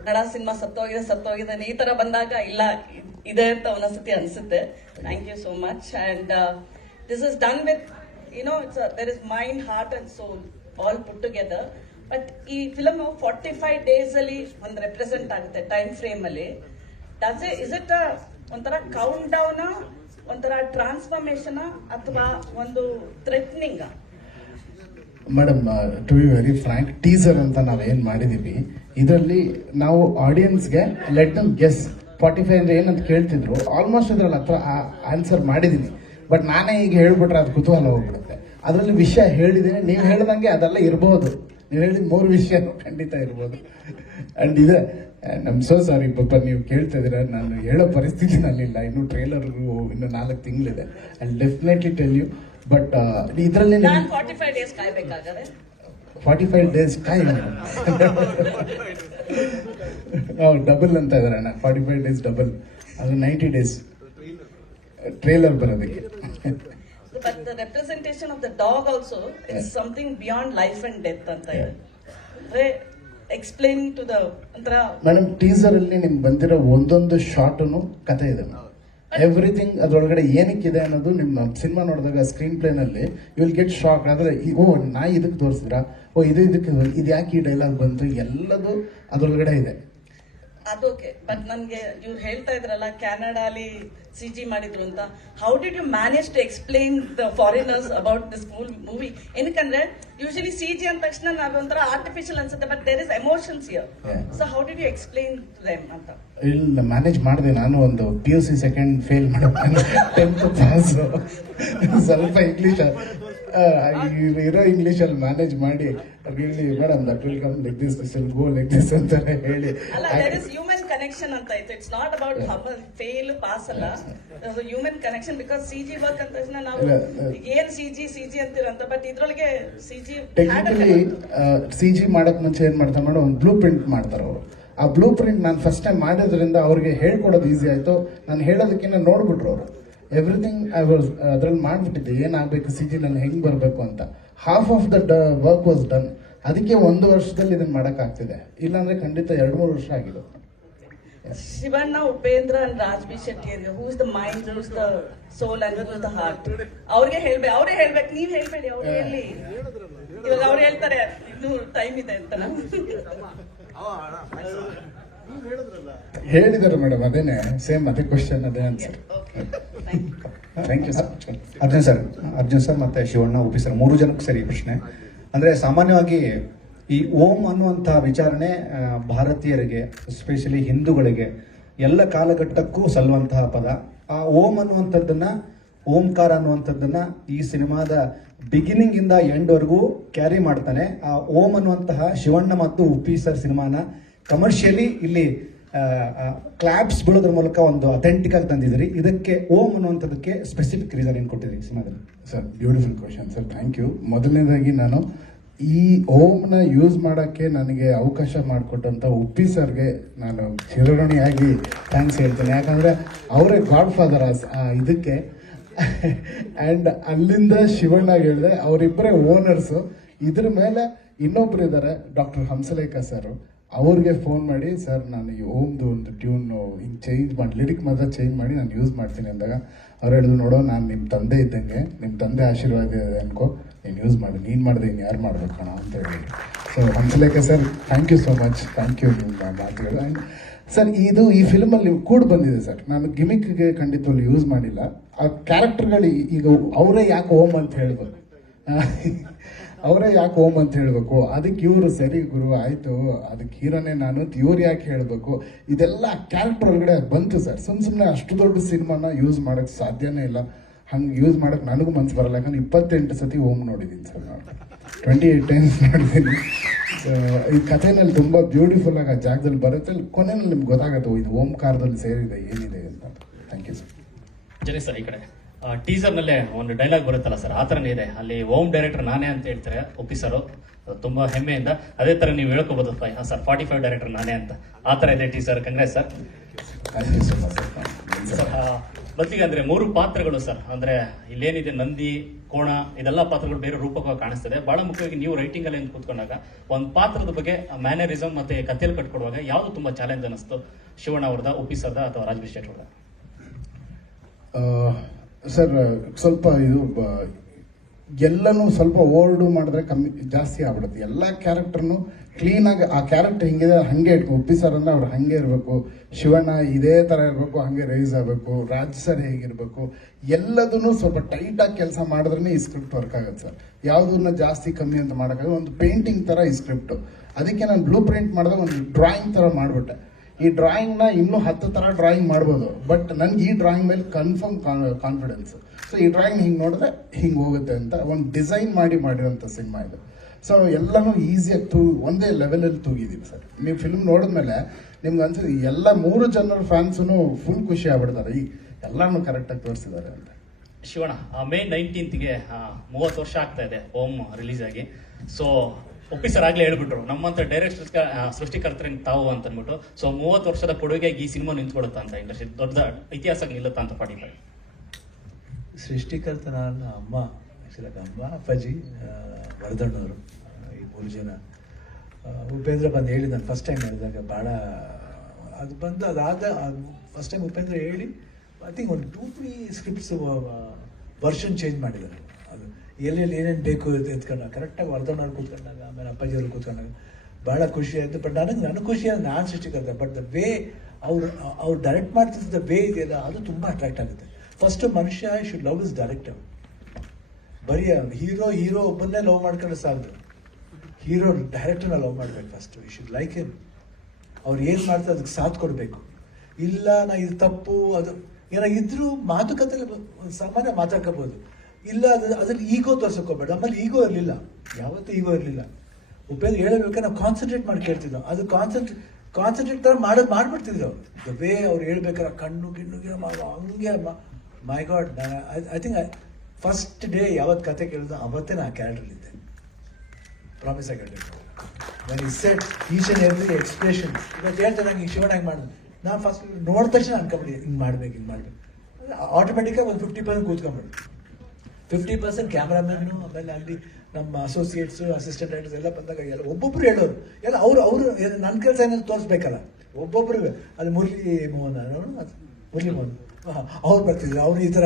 ಕನ್ನಡ ಸಿನಿಮಾ ಸತ್ತೋಗಿದೆ ಈ ತರ ಬಂದಾಗ ಇಲ್ಲ ಇದೆ ಅಂತ ಒಂದೊಂದ್ಸತಿ ಅನ್ಸುತ್ತೆ. Thank you so much. And this is done with their is mind, heart and soul all put together. But ಈ ಫಿಲಮ್ 45 ಡೇಸ್ ಅಲ್ಲಿ ಒಂದು ರೆಪ್ರೆಸೆಂಟ್ ಆಗುತ್ತೆ ಟೈಮ್ ಫ್ರೇಮ್ ಅಲ್ಲಿ. ಇಸ್ ಇಟ್ ಒಂಥರ ಕೌಂಟ್ ಡೌನ್, ಒಂಥರ ಟ್ರಾನ್ಸ್ಫಾರ್ಮೇಶನ್, ಅಥವಾ ಒಂದು threatening? Madam, to be very frank, teaser ಅಂತ ನಾವೇನು ಮಾಡಿದ್ದೀವಿ ಇದರಲ್ಲಿ ನಾವು ಆಡಿಯನ್ಸ್ಗೆ ಲೆಟ್ ದಮ್ ಗೆಸ್ 45 ಅಂದ್ರೆ ಏನಂತ ಕೇಳ್ತಿದ್ರು. ಆಲ್ಮೋಸ್ಟ್ ಅದ್ರಲ್ಲಿ ಹತ್ರ ಆನ್ಸರ್ ಮಾಡಿದ್ದೀನಿ. ಬಟ್ ನಾನೇ ಈಗ ಹೇಳ್ಬಿಟ್ರೆ ಅದು ಕುತೂಹಲ ಹೋಗ್ಬಿಡುತ್ತೆ. ಅದರಲ್ಲಿ ವಿಷಯ ಹೇಳಿದ್ದೀನಿ, ನೀವು ಹೇಳ್ದಂಗೆ ಅದೆಲ್ಲ ಇರ್ಬೋದು. ನೀವು ಹೇಳಿದ 3 ವಿಷಯ ಖಂಡಿತ ಇರ್ಬೋದು. ಅಂಡ್ ಇದೆ, ನಮ್ ಸೋ ಸಾರಿ ಪಾಪ, ನೀವು ಕೇಳ್ತಾ ಇದ್ದೀರಾ, ನಾನು ಹೇಳೋ ಪರಿಸ್ಥಿತಿ ನಲ್ಲಿಲ್ಲ. ಇನ್ನು ಟ್ರೇಲರ್ಗೂ ಇನ್ನು 4 ತಿಂಗಳಿದೆ. I definitely tell you. But ಇದರಲ್ಲಿ 45 ಡೇಸ್ ಕಾಯ್ಬೇಕಾದ್ರೆ 45 ಡೇಸ್ ಕಾಯಿ ಡಬಲ್ ಅಂತ ಇದಾರೆ. 45 ಡೇಸ್ ಡಬಲ್, ಅದು 90 ಡೇಸ್ ಟ್ರೇಲರ್ ಬರೋದಕ್ಕೆ. But the representation of the dog also is something beyond life and death ಅಂತ ಇದೆ. Explaining to the madam, teaser ಅಲ್ಲಿ ನಿಮ್ಗೆ ಬಂದಿರೋ ಒಂದೊಂದು ಶಾರ್ಟ್ನು ಕಥೆ ಇದೆ. ಎವ್ರಿಥಿಂಗ್ ಅದರೊಳಗಡೆ ಏನಕ್ಕಿದೆ ಅನ್ನೋದು ನಿಮ್ಮ ಸಿನಿಮಾ ನೋಡಿದಾಗ ಸ್ಕ್ರೀನ್ ಪ್ಲೇನಲ್ಲಿ ಯು ವಿಲ್ ಗೆಟ್ ಶಾಕ್. ಆದರೆ ನಾಯಿ ಇದಕ್ಕೆ ತೋರಿಸಿದ್ರಾ, ಇದಕ್ಕೆ ಇದು ಯಾಕೆ ಈ ಡೈಲಾಗ್ ಬಂತು, ಎಲ್ಲದು ಅದರೊಳಗಡೆ ಇದೆ. ಅದೋಕೆ. ಬಟ್ ನನ್ಗೆ ಇವ್ರು ಹೇಳ್ತಾ ಇದ್ರಲ್ಲ ಕ್ಯಾನಡಾಲಿ CG ಮಾಡಿದ್ರು ಅಂತ. How did you manage to explain the foreigners about this movie? ಏನಕ್ಕಂದ್ರೆ ಯೂಶಲಿ CG ಅಂದ ತಕ್ಷಣ ನಾವೊಂಥರ ಆರ್ಟಿಫಿಷಿಯಲ್ ಅನ್ಸುತ್ತೆ, but there is emotions here. So how did you explain to them ಅಂತ? ಇಲ್ಲ, ಮ್ಯಾನೇಜ್ ಮಾಡಿದೆ. ನಾನು ಒಂದು PUC ಸೆಕೆಂಡ್ ಫೇಲ್ ಮಾಡಿ 10th ಪಾಸ್. ಸ್ವಲ್ಪ ಇಂಗ್ಲೀಷ್ ಇರೋ ಇಂಗ್ಲೀಷಲ್ಲಿ ಮ್ಯಾನೇಜ್ ಮಾಡಿ ಹೇಳಿ, madam that will come like this, this will go like this ಅಂತ ಹೇಳಿ. ಅಲ್ಲ, ದೇರ್ ಇಸ್ ಹ್ಯೂಮನ್ ಕನೆಕ್ಷನ್ ಅಂತ ಇತ್ತು. It's not about fail pass ಅಲ್ಲ, human connection. Because CG work ಅಂತ ತಕ್ಷಣ ನಾವು ಏನ್ CG ಅಂತೀರಂತ, ಬಟ್ ಇದ್ರೊಳಗೆ CG ಟೆಕ್ನಿಕಲಿ CG ಮಾಡಕ್ ಮುಂಚೆ ಏನ್ ಮಾಡ್ತಾರೆ ಮೇಡಮ್, ಒಂದು ಬ್ಲೂ ಪ್ರಿಂಟ್ ಮಾಡ್ತಾರೆ ಅವರು. ಆ ಬ್ಲೂ ಪ್ರಿಂಟ್ ನಾನು ಫಸ್ಟ್ ಟೈಮ್ ಮಾಡಿದ್ರಿಂದ ಅವ್ರಿಗೆ ಹೇಳ್ಕೊಡೋದು ಈಸಿ ಆಯ್ತು. ನಾನು ಹೇಳೋದಕ್ಕಿಂತ ನೋಡ್ಬಿಟ್ರು ಅವರು. ಎವ್ರಿಥಿಂಗ್ ಅದ್ರಲ್ಲಿ ಮಾಡ್ಬಿಟ್ಟಿದ್ದೆ, ಏನಾಗಬೇಕು CG ನಲ್ಲಿ ಹೆಂಗ್ ಬರಬೇಕು ಅಂತ. Half of the work was done. ಅದಕ್ಕೆ 1 ವರ್ಷದಲ್ಲಿ ಇದನ್ನ ಮಾಡಕ್ ಆಗ್ತಿದೆ. ಇಲ್ಲಾಂದ್ರೆ ಖಂಡಿತ 2-3 ವರ್ಷ ಆಗಿದೆ. Shivanna, Upendra and Raj B Shetty, who is the mind, who is the soul and who is the heart? ಅವ್ರಿಗೆ ಹೇಳ್ಬೇಕು, ಅವರೇ ಹೇಳ್ಬೇಕು, ನೀವ್ ಹೇಳ್ಬೇಡಿ. ಅವ್ರು ಹೇಳಿ ಇವಾಗ ಅವ್ರು ಹೇಳ್ತಾರೆ ಇನ್ನೂ ಟೈಮ್ ಇದೆ ಅಂತ. ಹೇಳಿದ್ದಾರೆ ಮೇಡಮ್, ಅದೇನೆ ಸೇಮ್ ಅದೇ ಕ್ವಶನ್, ಅದೇ answer. Thank you sir. Arjun sir ಮತ್ತೆ ಶಿವಣ್ಣ, ಉಪಿ ಸರ್, 3 ಜನಕ್ಕೆ ಸರಿ ಪ್ರಶ್ನೆ. ಅಂದರೆ ಸಾಮಾನ್ಯವಾಗಿ ಈ ಓಂ ಅನ್ನುವಂಥ ವಿಚಾರಣೆ ಭಾರತೀಯರಿಗೆ, ಎಸ್ಪೆಷಲಿ ಹಿಂದೂಗಳಿಗೆ ಎಲ್ಲ ಕಾಲಘಟ್ಟಕ್ಕೂ ಸಲ್ಲುವಂತಹ ಪದ. ಆ ಓಂ ಅನ್ನುವಂಥದ್ದನ್ನ, ಓಂಕಾರ ಅನ್ನುವಂಥದ್ದನ್ನ ಈ ಸಿನಿಮಾದ ಬಿಗಿನಿಂಗ್ ಇಂದ ಎಂಡ್ ವರೆಗೂ ಕ್ಯಾರಿ ಮಾಡ್ತಾನೆ. ಆ ಓಂ ಅನ್ನುವಂತಹ ಶಿವಣ್ಣ ಮತ್ತು ಉಪಿ ಸರ್ ಸಿನಿಮಾನ ಕಮರ್ಷಿಯಲಿ ಇಲ್ಲಿ ಕ್ಲಾಪ್ಸ್ ಬೀಳೋದ್ರ ಮೂಲಕ ಒಂದು ಅಥೆಂಟಿಕ್ ಆಗಿ ತಂದಿದ್ದೀರಿ. ಇದಕ್ಕೆ ಓಂ ಅನ್ನುವಂಥದ್ದಕ್ಕೆ ಸ್ಪೆಸಿಫಿಕ್ ರೀಸನ್ ಏನು ಕೊಟ್ಟಿದ್ದೀರಿ ಸಿನಿಮಾದಲ್ಲಿ? Sir, beautiful question sir, thank you. ಮೊದಲನೇದಾಗಿ ನಾನು ಈ ಓಮ್ನ ಯೂಸ್ ಮಾಡೋಕ್ಕೆ ನನಗೆ ಅವಕಾಶ ಮಾಡಿಕೊಟ್ಟಂಥ ಉಪ್ಪಿ ಸರ್ಗೆ ನಾನು ಚಿರಋಣಿಯಾಗಿ ಥ್ಯಾಂಕ್ಸ್ ಹೇಳ್ತೇನೆ. ಯಾಕಂದರೆ ಅವರೇ ಗಾಡ್ ಫಾದರ್ ಇದಕ್ಕೆ. ಆ್ಯಂಡ್ ಅಲ್ಲಿಂದ ಶಿವಣ್ಣಗೆ ಹೇಳಿದೆ, ಅವರಿಬ್ಬರೇ ಓನರ್ಸು. ಇದ್ರ ಮೇಲೆ ಇನ್ನೊಬ್ರು ಇದ್ದಾರೆ, ಡಾಕ್ಟರ್ ಹಂಸಲೇಖ ಸರ್. ಅವ್ರಿಗೆ ಫೋನ್ ಮಾಡಿ, ಸರ್ ನಾನು ಈ ಓಮ್ದು ಒಂದು ಟ್ಯೂನು ಹಿಂಗೆ ಚೇಂಜ್ ಮಾಡಿ, ಲಿರಿಕ್ ಮಾತ್ರ ಚೇಂಜ್ ಮಾಡಿ ನಾನು ಯೂಸ್ ಮಾಡ್ತೀನಿ ಅಂದಾಗ ಅವ್ರು ಹೇಳಿದ್ರು, ನೋಡೋ ನಾನು ನಿಮ್ಮ ತಂದೆ ಇದ್ದಂಗೆ, ನಿಮ್ಮ ತಂದೆ ಆಶೀರ್ವಾದ ಇದೆ ಅನ್ಕೋ, ನೀನು ಯೂಸ್ ಮಾಡಿ, ನೀನು ಮಾಡಿದೆ ಇನ್ನು ಯಾರು ಮಾಡ್ಬೇಕಣ ಅಂತ ಹೇಳಿ. So Hamsalekha sir, thank you so much, thank you ನಿಮ್ಮ ಮಾತುಗಳು. ಆ್ಯಂಡ್ ಸರ್, ಈ ಫಿಲ್ಮಲ್ಲಿ ಕೂಡ ಬಂದಿದೆ ಸರ್, ನಾನು ಗಿಮಿಕ್ಗೆ ಖಂಡಿತವಾಗಿ ಯೂಸ್ ಮಾಡಿಲ್ಲ. ಆ ಕ್ಯಾರೆಕ್ಟರ್ಗಳು ಈಗ ಅವರೇ ಯಾಕೆ ಓಮ್ ಅಂತ ಹೇಳ್ಬೇಕು, ಅವರೇ ಯಾಕೆ ಓಮ್ ಅಂತ ಹೇಳಬೇಕು, ಅದಕ್ಕೆ ಇವರು ಸರಿ ಗುರು ಆಯಿತು, ಅದಕ್ಕೆ ಹೀರೋನೇ ನಾನು, ಇವ್ರು ಯಾಕೆ ಹೇಳಬೇಕು, ಇದೆಲ್ಲ ಕ್ಯಾರೆಕ್ಟರ್ ಒಳಗಡೆ ಬಂತು ಸರ್. ಸುಮ್ಮನೆ ಅಷ್ಟು ದೊಡ್ಡ ಸಿನಿಮಾನ ಯೂಸ್ ಮಾಡೋಕ್ಕೆ ಸಾಧ್ಯನೇ ಇಲ್ಲ. ಹಂಗೆ ಯೂಸ್ ಮಾಡೋಕ್ಕೆ ನನಗೂ ಮನಸ್ಸು ಬರಲ್ಲ, ಯಾಕಂದ್ರೆ 28 ಸತಿ ಓಮ್ ನೋಡಿದ್ದೀನಿ ಸರ್, ನಾನು 28 ಟೈಮ್ಸ್ ನೋಡಿದ್ದೀನಿ. ಸೊ ಈ ಕಥೆನಲ್ಲಿ ತುಂಬ ಬ್ಯೂಟಿಫುಲ್ ಆಗಿ ಆ ಜಾಗದಲ್ಲಿ ಬರುತ್ತೆ. ಕೊನೆಯಲ್ಲಿ ನಿಮ್ಗೆ ಗೊತ್ತಾಗುತ್ತೆ ಇದು ಓಂಕಾರದಲ್ಲಿ ಸೇರಿದೆ ಏನಿದೆ ಅಂತ. Thank you sir. Jani sir, ಈ ಕಡೆ ಟೀಸರ್ನಲ್ಲೇ ಒಂದು ಡೈಲಾಗ್ ಬರುತ್ತಲ್ಲ ಸರ್, ಆ ಥರನೇ ಇದೆ. ಅಲ್ಲಿ ಓಮ್ ಡೈರೆಕ್ಟರ್ ನಾನೇ ಅಂತ ಹೇಳ್ತಾರೆ ಉಪ್ಪಿ ಸರ್, ತುಂಬ ಹೆಮ್ಮೆಯಿಂದ. ಅದೇ ಥರ ನೀವು ಹೇಳ್ಕೋಬೋದು ಸರ್, 45 ಡೈರೆಕ್ಟರ್ ನಾನೇ ಅಂತ, ಆ ಥರ ಇದೆ teaser. Congrats sir. Thank you so much sir, ಮೊದಲಿಗೆ ಅಂದರೆ 3 ಪಾತ್ರಗಳು ಸರ್, ಅಂದರೆ ಇಲ್ಲೇನಿದೆ ನಂದಿ, ಕೋಣ, ಇದೆಲ್ಲ ಪಾತ್ರಗಳು ಬೇರೆ ರೂಪಕವಾಗಿ ಕಾಣಿಸ್ತದೆ. ಬಹಳ ಮುಖ್ಯವಾಗಿ ನೀವು ರೈಟಿಂಗ್ ಅಲ್ಲಿ ಕೂತ್ಕೊಂಡಾಗ ಒಂದು ಪಾತ್ರದ ಬಗ್ಗೆ ಮ್ಯಾನರಿಸಮ್ ಮತ್ತೆ ಕಥೆಯಲ್ಲಿ ಕಟ್ಕೊಡುವಾಗ ಯಾವುದು ತುಂಬಾ ಚಾಲೆಂಜ್ ಅನಿಸ್ತು? ಶಿವಣ್ಣ ಅವ್ರದ, ಉಪ್ಪಿ ಸರ್ದ ಅಥವಾ ರಾಜಬೀರ್ ಶೆಟ್ಟಿ ಅವ್ರದ? ಸರ್, ಸ್ವಲ್ಪ ಇದು ಎಲ್ಲನೂ ಸ್ವಲ್ಪ ಓಲ್ಡು ಮಾಡಿದ್ರೆ ಕಮ್ಮಿ ಜಾಸ್ತಿ ಆಗ್ಬಿಡುತ್ತೆ. ಎಲ್ಲ ಕ್ಯಾರೆಕ್ಟರ್ನು ಕ್ಲೀನಾಗಿ ಆ ಕ್ಯಾರೆಕ್ಟರ್ ಹಿಂಗಿದೆ ಹಾಗೆ ಇಟ್ಕೊ. ಉಪ್ಪಿ ಸರ್ ಅಂದ್ರೆ ಅವ್ರು ಹಾಗೆ ಇರಬೇಕು, ಶಿವಣ್ಣ ಇದೇ ಥರ ಇರಬೇಕು, ಹಾಗೆ ರೈಸ್ ಆಗಬೇಕು, ರಾಜ್ ಸರ್ ಹೇಗಿರಬೇಕು, ಎಲ್ಲದನ್ನು ಸ್ವಲ್ಪ ಟೈಟಾಗಿ ಕೆಲಸ ಮಾಡಿದ್ರೆ ಈ ಸ್ಕ್ರಿಪ್ಟ್ ವರ್ಕ್ ಆಗುತ್ತೆ ಸರ್. ಯಾವುದನ್ನ ಜಾಸ್ತಿ ಕಮ್ಮಿ ಅಂತ ಮಾಡೋಕ್ಕಾಗ ಒಂದು ಪೇಂಟಿಂಗ್ ಥರ ಈ ಸ್ಕ್ರಿಪ್ಟು. ಅದಕ್ಕೆ ನಾನು ಬ್ಲೂ ಪ್ರಿಂಟ್ ಮಾಡಿದಾಗ ಒಂದು ಡ್ರಾಯಿಂಗ್ ಥರ ಮಾಡಿಬಿಟ್ಟೆ. ಈ ಡ್ರಾಯಿಂಗ್ನ ಇನ್ನೂ 10 ಥರ ಡ್ರಾಯಿಂಗ್ ಮಾಡ್ಬೋದು, ಬಟ್ ನನಗೆ ಈ ಡ್ರಾಯಿಂಗ್ ಮೇಲೆ ಕನ್ಫರ್ಮ್ ಕಾನ್ಫಿಡೆನ್ಸ್. ಸೊ ಈ ಡ್ರಾಯಿಂಗ್ ಹಿಂಗೆ ನೋಡಿದ್ರೆ ಹಿಂಗೆ ಹೋಗುತ್ತೆ ಅಂತ ಒಂದು ಡಿಸೈನ್ ಮಾಡಿರೋಂಥ ಸಿನಿಮಾ ಇದು. ಸೊ ಎಲ್ಲನೂ ಈಸಿಯಾಗಿ ಒಂದೇ ಲೆವೆಲಲ್ಲಿ ತೂಗಿದ್ದೀವಿ ಸರ್. ನೀವು ಫಿಲ್ಮ್ ನೋಡಿದ್ಮೇಲೆ ನಿಮ್ಗೆ ಅನ್ಸುತ್ತೆ ಎಲ್ಲ 3 ಜನರ ಫ್ಯಾನ್ಸೂ ಫುಲ್ ಖುಷಿ ಆಗ್ಬಿಡ್ತಾರೆ, ಈ ಎಲ್ಲನೂ ಕರೆಕ್ಟಾಗಿ ತೋರಿಸಿದ್ದಾರೆ ಅಂತ. ಶಿವಣ್ಣ, ಮೇ 19ಗೆ 30 ವರ್ಷ ಆಗ್ತಾ ಇದೆ ಓಮ್ ರಿಲೀಸ್ ಆಗಿ. ಸೊ ಉಪ್ಪಿ ಸರ್ ಆಗ್ಲೇ ಹೇಳ್ಬಿಟ್ರು, ನಮ್ಮಂತ ಡೈರೆಕ್ಟರ್ಸ್ ಸೃಷ್ಟಿಕರ್ತರೆ ತಾವು ಅಂತ ಅಂದ್ಬಿಟ್ಟು. ಸೊ 30 ವರ್ಷದ ಕೊಡುಗೆಗೆ ಈ ಸಿನಿಮಾ ನಿಂತ್ಕೊಡುತ್ತಾ ಅಂತ, ಇಂಡಸ್ಟ್ರಿ ದೊಡ್ಡ ಇತಿಹಾಸ ನಿಲ್ಲುತ್ತಾ ಅಂತ 45. ಸೃಷ್ಟಿಕರ್ತ ನನ್ನ ಅಮ್ಮ, ಆ್ಯಕ್ಚುಲಿ ಅಮ್ಮ, ಅಪ್ಪಾಜಿ, ವರದಣ್ಣವರು, ಈ 3 ಜನ. ಉಪೇಂದ್ರ ಬಂದು ಹೇಳಿ, ನಾನು ಫಸ್ಟ್ ಟೈಮ್ ಹೇಳಿದಾಗ ಭಾಳ ಅದು ಬಂದು ಅದಾದ ಫಸ್ಟ್ ಟೈಮ್ ಉಪೇಂದ್ರ ಹೇಳಿ ಐ ಥಿಂಕ್ ಒಂದು 2-3 ಸ್ಕ್ರಿಪ್ಟ್ಸ್ ವರ್ಷನ್ ಚೇಂಜ್ ಮಾಡಿದ್ದಾರೆ. ಅದು ಎಲ್ಲೆಲ್ಲಿ ಏನೇನು ಬೇಕು ಎತ್ಕೊಂಡಾಗ ಕರೆಕ್ಟಾಗಿ ವರದಣ್ಣವ್ರು ಕೂತ್ಕೊಂಡಾಗ, ಆಮೇಲೆ ಅಪ್ಪಾಜಿಯವರು ಕೂತ್ಕೊಂಡಾಗ ಭಾಳ ಖುಷಿ ಆಯಿತು. ಬಟ್ ನನಗೆ ಖುಷಿ ಆದ ನಾನು ಸೃಷ್ಟಿಕರ್ತ, ಬಟ್ ದ ವೇ ಅವ್ರು ಡೈರೆಕ್ಟ್ ಮಾಡ್ತಿದ್ದ ವೇ ಇದೆಯಲ್ಲ, ಅದು ತುಂಬ ಅಟ್ರಾಕ್ಟ್ ಆಗುತ್ತೆ. ಫಸ್ಟ್ ಮನುಷ್ಯ ಶುಡ್ ಲವ್ ಇಸ್ ಡೈರೆಕ್ಟರ್. ಬರೀ ಹೀರೋ ಒಬ್ಬನ್ನೇ ಲವ್ ಮಾಡ್ಕೊಂಡು ಸಾಲದು, ಹೀರೋ ಡೈರೆಕ್ಟರ್ನ ಲವ್ ಮಾಡ್ಬೇಕು first. You should like him. ಅವ್ರು ಏನು ಮಾಡ್ತಾರೆ ಅದಕ್ಕೆ ಸಾಥ್ ಕೊಡಬೇಕು. ಇಲ್ಲ ನಾ ಇದು ತಪ್ಪು, ಅದು ಏನಾಗಿದ್ರು ಮಾತುಕತೆ ಸಾಮಾನ್ಯ ಮಾತಾಡ್ಕೋಬೋದು. ಇಲ್ಲ ಅದ್ರಲ್ಲಿ ಈಗೋ ತೋರ್ಸೋಕೋಬೇಡ. ಆಮೇಲೆ ಈಗೋ ಇರಲಿಲ್ಲ, ಯಾವತ್ತೂ ಈಗೋ ಇರಲಿಲ್ಲ. ಉಪೇಂದ್ರ ಹೇಳಬೇಕಾದ್ರೆ ನಾವು ಕಾನ್ಸಂಟ್ರೇಟ್ ಮಾಡಿ ಕೇಳ್ತಿದ್ದೋ, ಅದು ಕಾನ್ಸಂಟ್ರೇಟ್ ಥರ ಮಾಡ್ಬಿಡ್ತಿದ್ರು ಅವ್ರು. ದ ವೇ ಅವ್ರು ಹೇಳ್ಬೇಕಾದ್ರೆ ಕಣ್ಣು ಗಿಣ್ಣುಗೆ ಹಂಗೆ my God. I think first day ಯಾವತ್ತು ಕತೆ ಕೇಳಿದ್ರು ಅವತ್ತೇ ನಾ ಕ್ಯಾರೆಕ್ಟರ್ಲಿದ್ದೆ. ಪ್ರಾಮಿಸ್ ಆಗಿ ಹೇಳ್ಬೇಕು. ನಾನು ಈ set each and every expression ಇವತ್ತು ಹೇಳ್ತಾರೆ ನಂಗೆ ಶಿವಣ್ಣ ಹೆಂಗೆ ಮಾಡಿದ್ರು. ನಾನು ಫಸ್ಟ್ ನೋಡಿದ ತಕ್ಷಣ ಅನ್ಕೊಂಬಿಡಿ ಹಿಂಗೆ ಮಾಡ್ಬೇಕು. ಆಟೋಮೆಟಿಕಾಗಿ ಒಂದು 50% ಕೂತ್ಕೊಂಡ್ಬಿಡು. 50% ಕ್ಯಾಮ್ರಾಮನ್ನು, ಆಮೇಲೆ ಅಲ್ಲಿ ನಮ್ಮ ಅಸೋಸಿಯೇಟ್ಸು, ಅಸಿಸ್ಟೆಂಟ್ ಡೈರೆಕ್ಟರ್ಸ್ ಎಲ್ಲ ಬಂದಾಗ ಎಲ್ಲ ಒಬ್ಬೊಬ್ರು ಹೇಳೋರು ಎಲ್ಲ ಅವರು ನನ್ನ ಕೆಲಸ ಏನಾದ್ರು ತೋರಿಸ್ಬೇಕಲ್ಲ. ಒಬ್ಬೊಬ್ರು ಅದು ಮುರಳಿ ಮೋಹನ್ ಅವ್ರು ಬರ್ತಿದ್ರು, ಅವರು ಈ ಥರ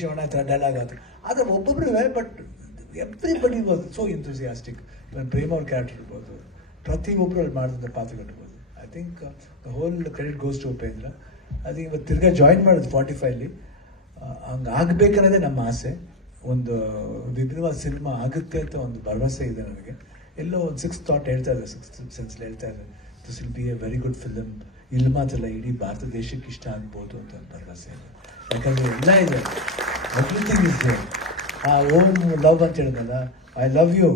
ಶಿವಣ್ಣ ಈ ಥರ ಡೈಲಾಗ್ ಆಯ್ತು. ಆದರೆ ಒಬ್ಬೊಬ್ರು but everybody was so enthusiastic. Prema ಅವ್ರ ಕ್ಯಾರೆಕ್ಟರ್ ಇರ್ಬೋದು, ಪ್ರತಿಯೊಬ್ಬರು ಅಲ್ಲಿ ಮಾಡಿದಂಥ ಪಾತ್ರಗಳಿರ್ಬೋದು. I think the whole credit goes to Upendra. ಅದು ಇವತ್ತು ತಿರ್ಗಾ ಜಾಯಿನ್ ಮಾಡೋದು 45ಲಿ ಹಂಗೆ ಆಗಬೇಕನ್ನೋದೇ ನಮ್ಮ ಆಸೆ. ಒಂದು ವಿಭಿನ್ನವಾದ ಸಿನಿಮಾ ಆಗುತ್ತೆ ಅಂತ ಒಂದು ಭರವಸೆ ಇದೆ ನನಗೆ. ಎಲ್ಲೋ ಒಂದು ಸಿಕ್ಸ್ ಥಾಟ್ ಹೇಳ್ತಾ ಇದೆ, ಸಿಕ್ಸ್ ಸೆನ್ಸ್ಲಿ ಹೇಳ್ತಾ ಇದೆ, this will be A very good film. ಇಲ್ಲಿ ಮಾತ್ರ ಅಲ್ಲ, ಇಡೀ ಭಾರತ ದೇಶಕ್ಕೆ ಇಷ್ಟ ಆಗ್ಬೋದು ಅಂತ ಭರವಸೆ ಇದೆ. ಯಾಕಂದರೆ ಎಲ್ಲ ಇದೆ, ಎವ್ರಿಥಿಂಗ್ ಇಸ್ ದೇರ್. ಆ ಓಮ್ ಲವ್ ಅಂತ ಹೇಳಿದ್ನಲ್ಲ, I love you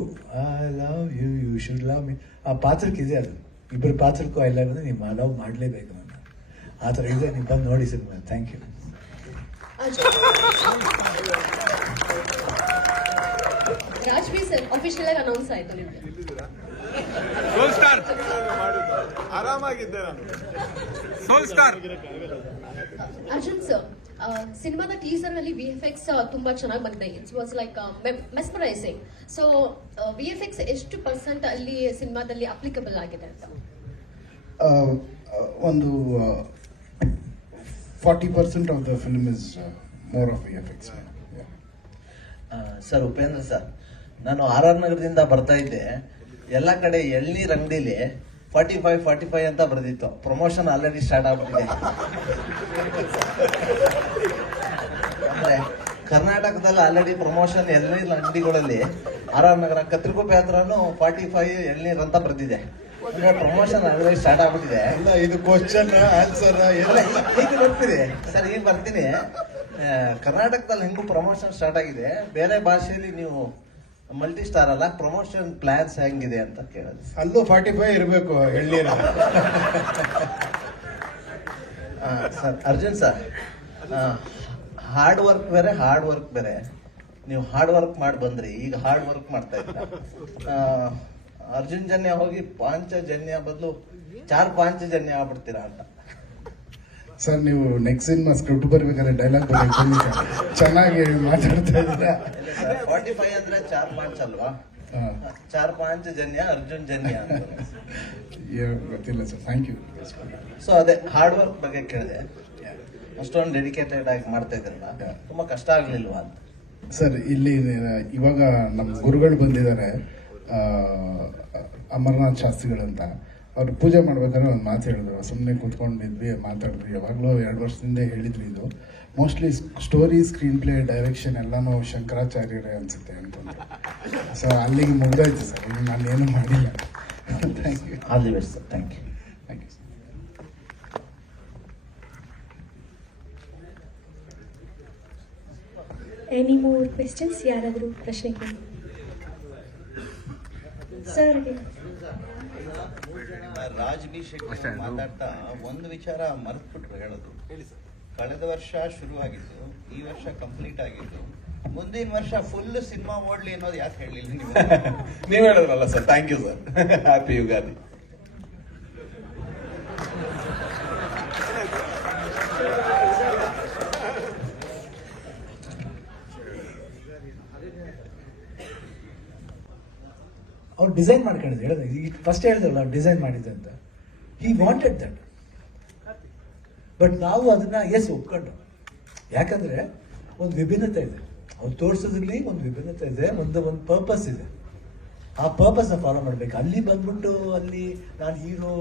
you should love me, ಆ ಪಾತ್ರಕ್ಕೆ ಇದೆ ಅದು. ಇಬ್ಬರು ಪಾತ್ರಕ್ಕೂ ಐ ಲವ್ ಅಂದರೆ ನೀವು ಲವ್ ಮಾಡಲೇಬೇಕು ನನ್ನ, ಆ ಥರ ಇದೆ. ನೀವು ಬಂದು ನೋಡಿ cinema. Thank you. Rajveer sir official ಆಗಿ ಅನೌನ್ಸ್ ಆಯ್ತು ನಿಮಗೆ. ಆರಾಮಾಗಿದ್ದೆ ನಾನು. ಅರ್ಜುನ್ ಸರ್, ಸಿನಿಮಾದ ಟೀಸರ್ ನಲ್ಲಿ VFX ತುಂಬಾ ಚೆನ್ನಾಗಿ ಬಂದಿದೆ. It's was like mesmerising. So VFX ಎಷ್ಟು % ಅಲ್ಲಿ ಸಿನಿಮಾದಲ್ಲಿ ಅಪ್ಲಿಕಬಲ್ ಆಗಿದೆ ಅಂತ? ಒಂದು 40% of the film is more of VFX. Sir, Upendra sir, ನಾನು RR ನಗರದಿಂದ ಬರ್ತಾ ಇದ್ದೆ. ಎಲ್ಲ ಕಡೆ ಎಳ್ನೀರ್ ಅಂಗಡಿಲಿ 45 ಅಂತ ಬರೆದಿತ್ತು. ಪ್ರಮೋಷನ್ ಆಲ್ರೆಡಿ ಸ್ಟಾರ್ಟ್ ಆಗ್ಬಿಟ್ಟಿದೆ. ಅಂದ್ರೆ ಕರ್ನಾಟಕದಲ್ಲಿ ಆಲ್ರೆಡಿ ಪ್ರಮೋಷನ್ ಎಳ್ನೀರ್ ಅಂಗಡಿಗಳಲ್ಲಿ RR ನಗರ ಕತ್ರಿಗುಪ್ಪೆ ಹತ್ರನು 45 ಎಳ್ನೀರ್ ಅಂತ ಬರೆದಿದೆ. ಅಂದ್ರೆ ಪ್ರಮೋಷನ್ ಆಲ್ರೆಡಿ ಸ್ಟಾರ್ಟ್ ಆಗ್ಬಿಟ್ಟಿದೆ. ಇಲ್ಲ, ಇದು ಕ್ವಶನ್ ಆನ್ಸರ್ ಈಗ ಬರ್ತೀನಿ ಸರ್, ಈಗ ಬರ್ತೀನಿ. ಕರ್ನಾಟಕದಲ್ಲಿ ಹೆಂಗೂ ಪ್ರಮೋಷನ್ ಸ್ಟಾರ್ಟ್ ಆಗಿದೆ, ಬೇರೆ ಭಾಷೆಯಲ್ಲಿ ನೀವು ಮಲ್ಟಿ ಸ್ಟಾರ್ ಅಲ್ಲ, ಪ್ರಮೋಷನ್ ಪ್ಲಾನ್ಸ್ ಹೆಂಗಿದೆ ಅಂತ ಕೇಳೋದು. ಅಲ್ಲೂ 45 ಇರಬೇಕು ಎಳ್ನೀರು. Sir, Arjun sir, hard work ಬೇರೆ. ನೀವು ಹಾರ್ಡ್ ವರ್ಕ್ ಮಾಡಿ ಬಂದ್ರಿ, ಈಗ ಹಾರ್ಡ್ ವರ್ಕ್ ಮಾಡ್ತಾ ಇದ್ರ. ಅರ್ಜುನ್ ಜನ್ಯ ಹೋಗಿ ಪಾಂಚಜನ್ಯ ಬದಲು 4 ಪಾಂಚಜನ್ಯ ಆಗ್ಬಿಡ್ತೀರಾ ಅಂತ. ಸರ್, ನೀವು ನೆಕ್ಸ್ಟ್ ಸಿನಿಮಾ ಸ್ಕ್ರಿಪ್ಟ್ ಬರ್ಬೇಕಾದ್ರೆ ಡೈಲಾಗ್ ಚೆನ್ನಾಗಿ ಮಾತಾಡ್ತಾ ಇದ್ದೀರಾ. 45 ಅಂದ್ರೆ 4 ಪಾಂಚ್ ಅಲ್ವಾ? 4 ಪಾಂಚಜನ್ಯ ಅರ್ಜುನ್ ಜನ್ಯ ಅಂತ. ಗೊತ್ತಿಲ್ಲ ಸರ್, ಥ್ಯಾಂಕ್ ಯು. ಸೊ ಅದೇ ಹಾರ್ಡ್ ವರ್ಕ್ ಬಗ್ಗೆ ಕೇಳಿದೆ. ಅಷ್ಟೊಂದು ಡೆಡಿಕೇಟೆಡ್ ಆಗಿ ಮಾಡ್ತಾ ಇದ್ರಲ್ಲ, ತುಂಬಾ ಕಷ್ಟ ಆಗ್ಲಿಲ್ವಾ ಅಂತ? ಸರ್, ಇಲ್ಲಿ ಇವಾಗ ನಮ್ಮ ಗುರುಗಳು ಬಂದಿದ್ದಾರೆ, ಅಮರನಾಥ್ ಶಾಸ್ತ್ರಿಗಳಂತ. ಅವ್ರು ಪೂಜೆ ಮಾಡ್ಬೇಕಾದ್ರೆ ಒಂದು ಮಾತು ಹೇಳಿದ್ರು, ಸುಮ್ಮನೆ ಕೂತ್ಕೊಂಡಿದ್ವಿ ಮಾತಾಡಿದ್ವಿ. ಯಾವಾಗಲೂ 2 ವರ್ಷದಿಂದ ಹೇಳಿದ್ವಿ. ಇದು mostly story, screen play, direction ಎಲ್ಲನೂ ಶಂಕರಾಚಾರ್ಯರೇ ಅನ್ಸುತ್ತೆ ಅಂತಂದ್ರೆ. ಸೊ ಅಲ್ಲಿಗೆ ಮುಗ್ದಾಯ್ತು ಸರ್, ಈಗ ನಾನು ಏನು ಮಾಡಿಲ್ಲ. Thank you. All the best sir. Thank you. Thank you. Any more questions? ಯಾರಾದರೂ ಪ್ರಶ್ನೆ ಕೇಳಿ ಸರ್. ರಾಜ್ಬಿ ಶೆಟ್ಟಿ ಮಾತಾಡ್ತಾ ಒಂದು ವಿಚಾರ ಮರೆತುಬಿಟ್ರು ಹೇಳೋದು. ಕಳೆದ ವರ್ಷ ಶುರುವಾಗಿದ್ದು, ಈ ವರ್ಷ ಕಂಪ್ಲೀಟ್ ಆಗಿದ್ದು, ಮುಂದಿನ ವರ್ಷ ಫುಲ್ ಸಿನಿಮಾ ಓಡ್ಲಿ ಅನ್ನೋದು ಯಾಕೆ ಹೇಳಲಿಲ್ಲ ನೀವು? ನೀವು ಹೇಳಿದ್ರಲ್ಲ sir. Thank you sir. Happy Ugadi. ಅವ್ರು ಡಿಸೈನ್ ಮಾಡ್ಕೊಂಡಿದ್ದು ಹೇಳಿದ್ರೆ, ಈಗ ಫಸ್ಟ್ ಹೇಳಿದ್ರಲ್ಲ ಡಿಸೈನ್ ಮಾಡಿದ್ದೆ ಅಂತ. ಹಿ ವಾಂಟೆಡ್ ದಟ್, ಬಟ್ ನಾವು ಅದನ್ನ ಒಪ್ಕೊಂಡು. ಯಾಕಂದ್ರೆ ಒಂದು ವಿಭಿನ್ನತೆ ಇದೆ, ಅವ್ರು ತೋರಿಸೋದ್ರಲ್ಲಿ ಒಂದು ವಿಭಿನ್ನತೆ ಇದೆ, ಒಂದು ಪರ್ಪಸ್ ಇದೆ. ಆ ಪರ್ಪಸ್ನ ಫಾಲೋ ಮಾಡ್ಬೇಕು. ಅಲ್ಲಿ ಬಂದ್ಬಿಟ್ಟು ಅಲ್ಲಿ ನಾನು ಹೀರೋ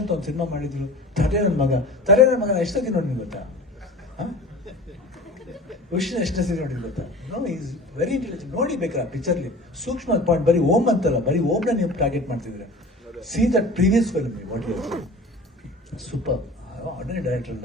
ಅಂತ ಒಂದು ಸಿನಿಮಾ ಮಾಡಿದ್ರು, ತರೆ ನನ್ನ ಮಗನ ಎಷ್ಟೊತ್ತಿ ನೋಡಿ ಗೊತ್ತಾ? ವಿಷ್ಣು ಎಷ್ಟನೇ ಸರಿ ನೋಡಿ ಗೊತ್ತಾ? No is very intelligent. ನೋಡಿ ಬೇಕಾ ಪಿಕ್ಚರ್ಲಿ ಸೂಕ್ಷ್ಮ ಪಾಯಿಂಟ್, ಬರೀ ಓಮ್ ಅಂತಲ್ಲ, ಬರೀ ಓಮ್ನ ನೀವು ಟಾರ್ಗೆಟ್ ಮಾಡ್ತಿದ್ರೆ. See that previous film what you super ordinary director.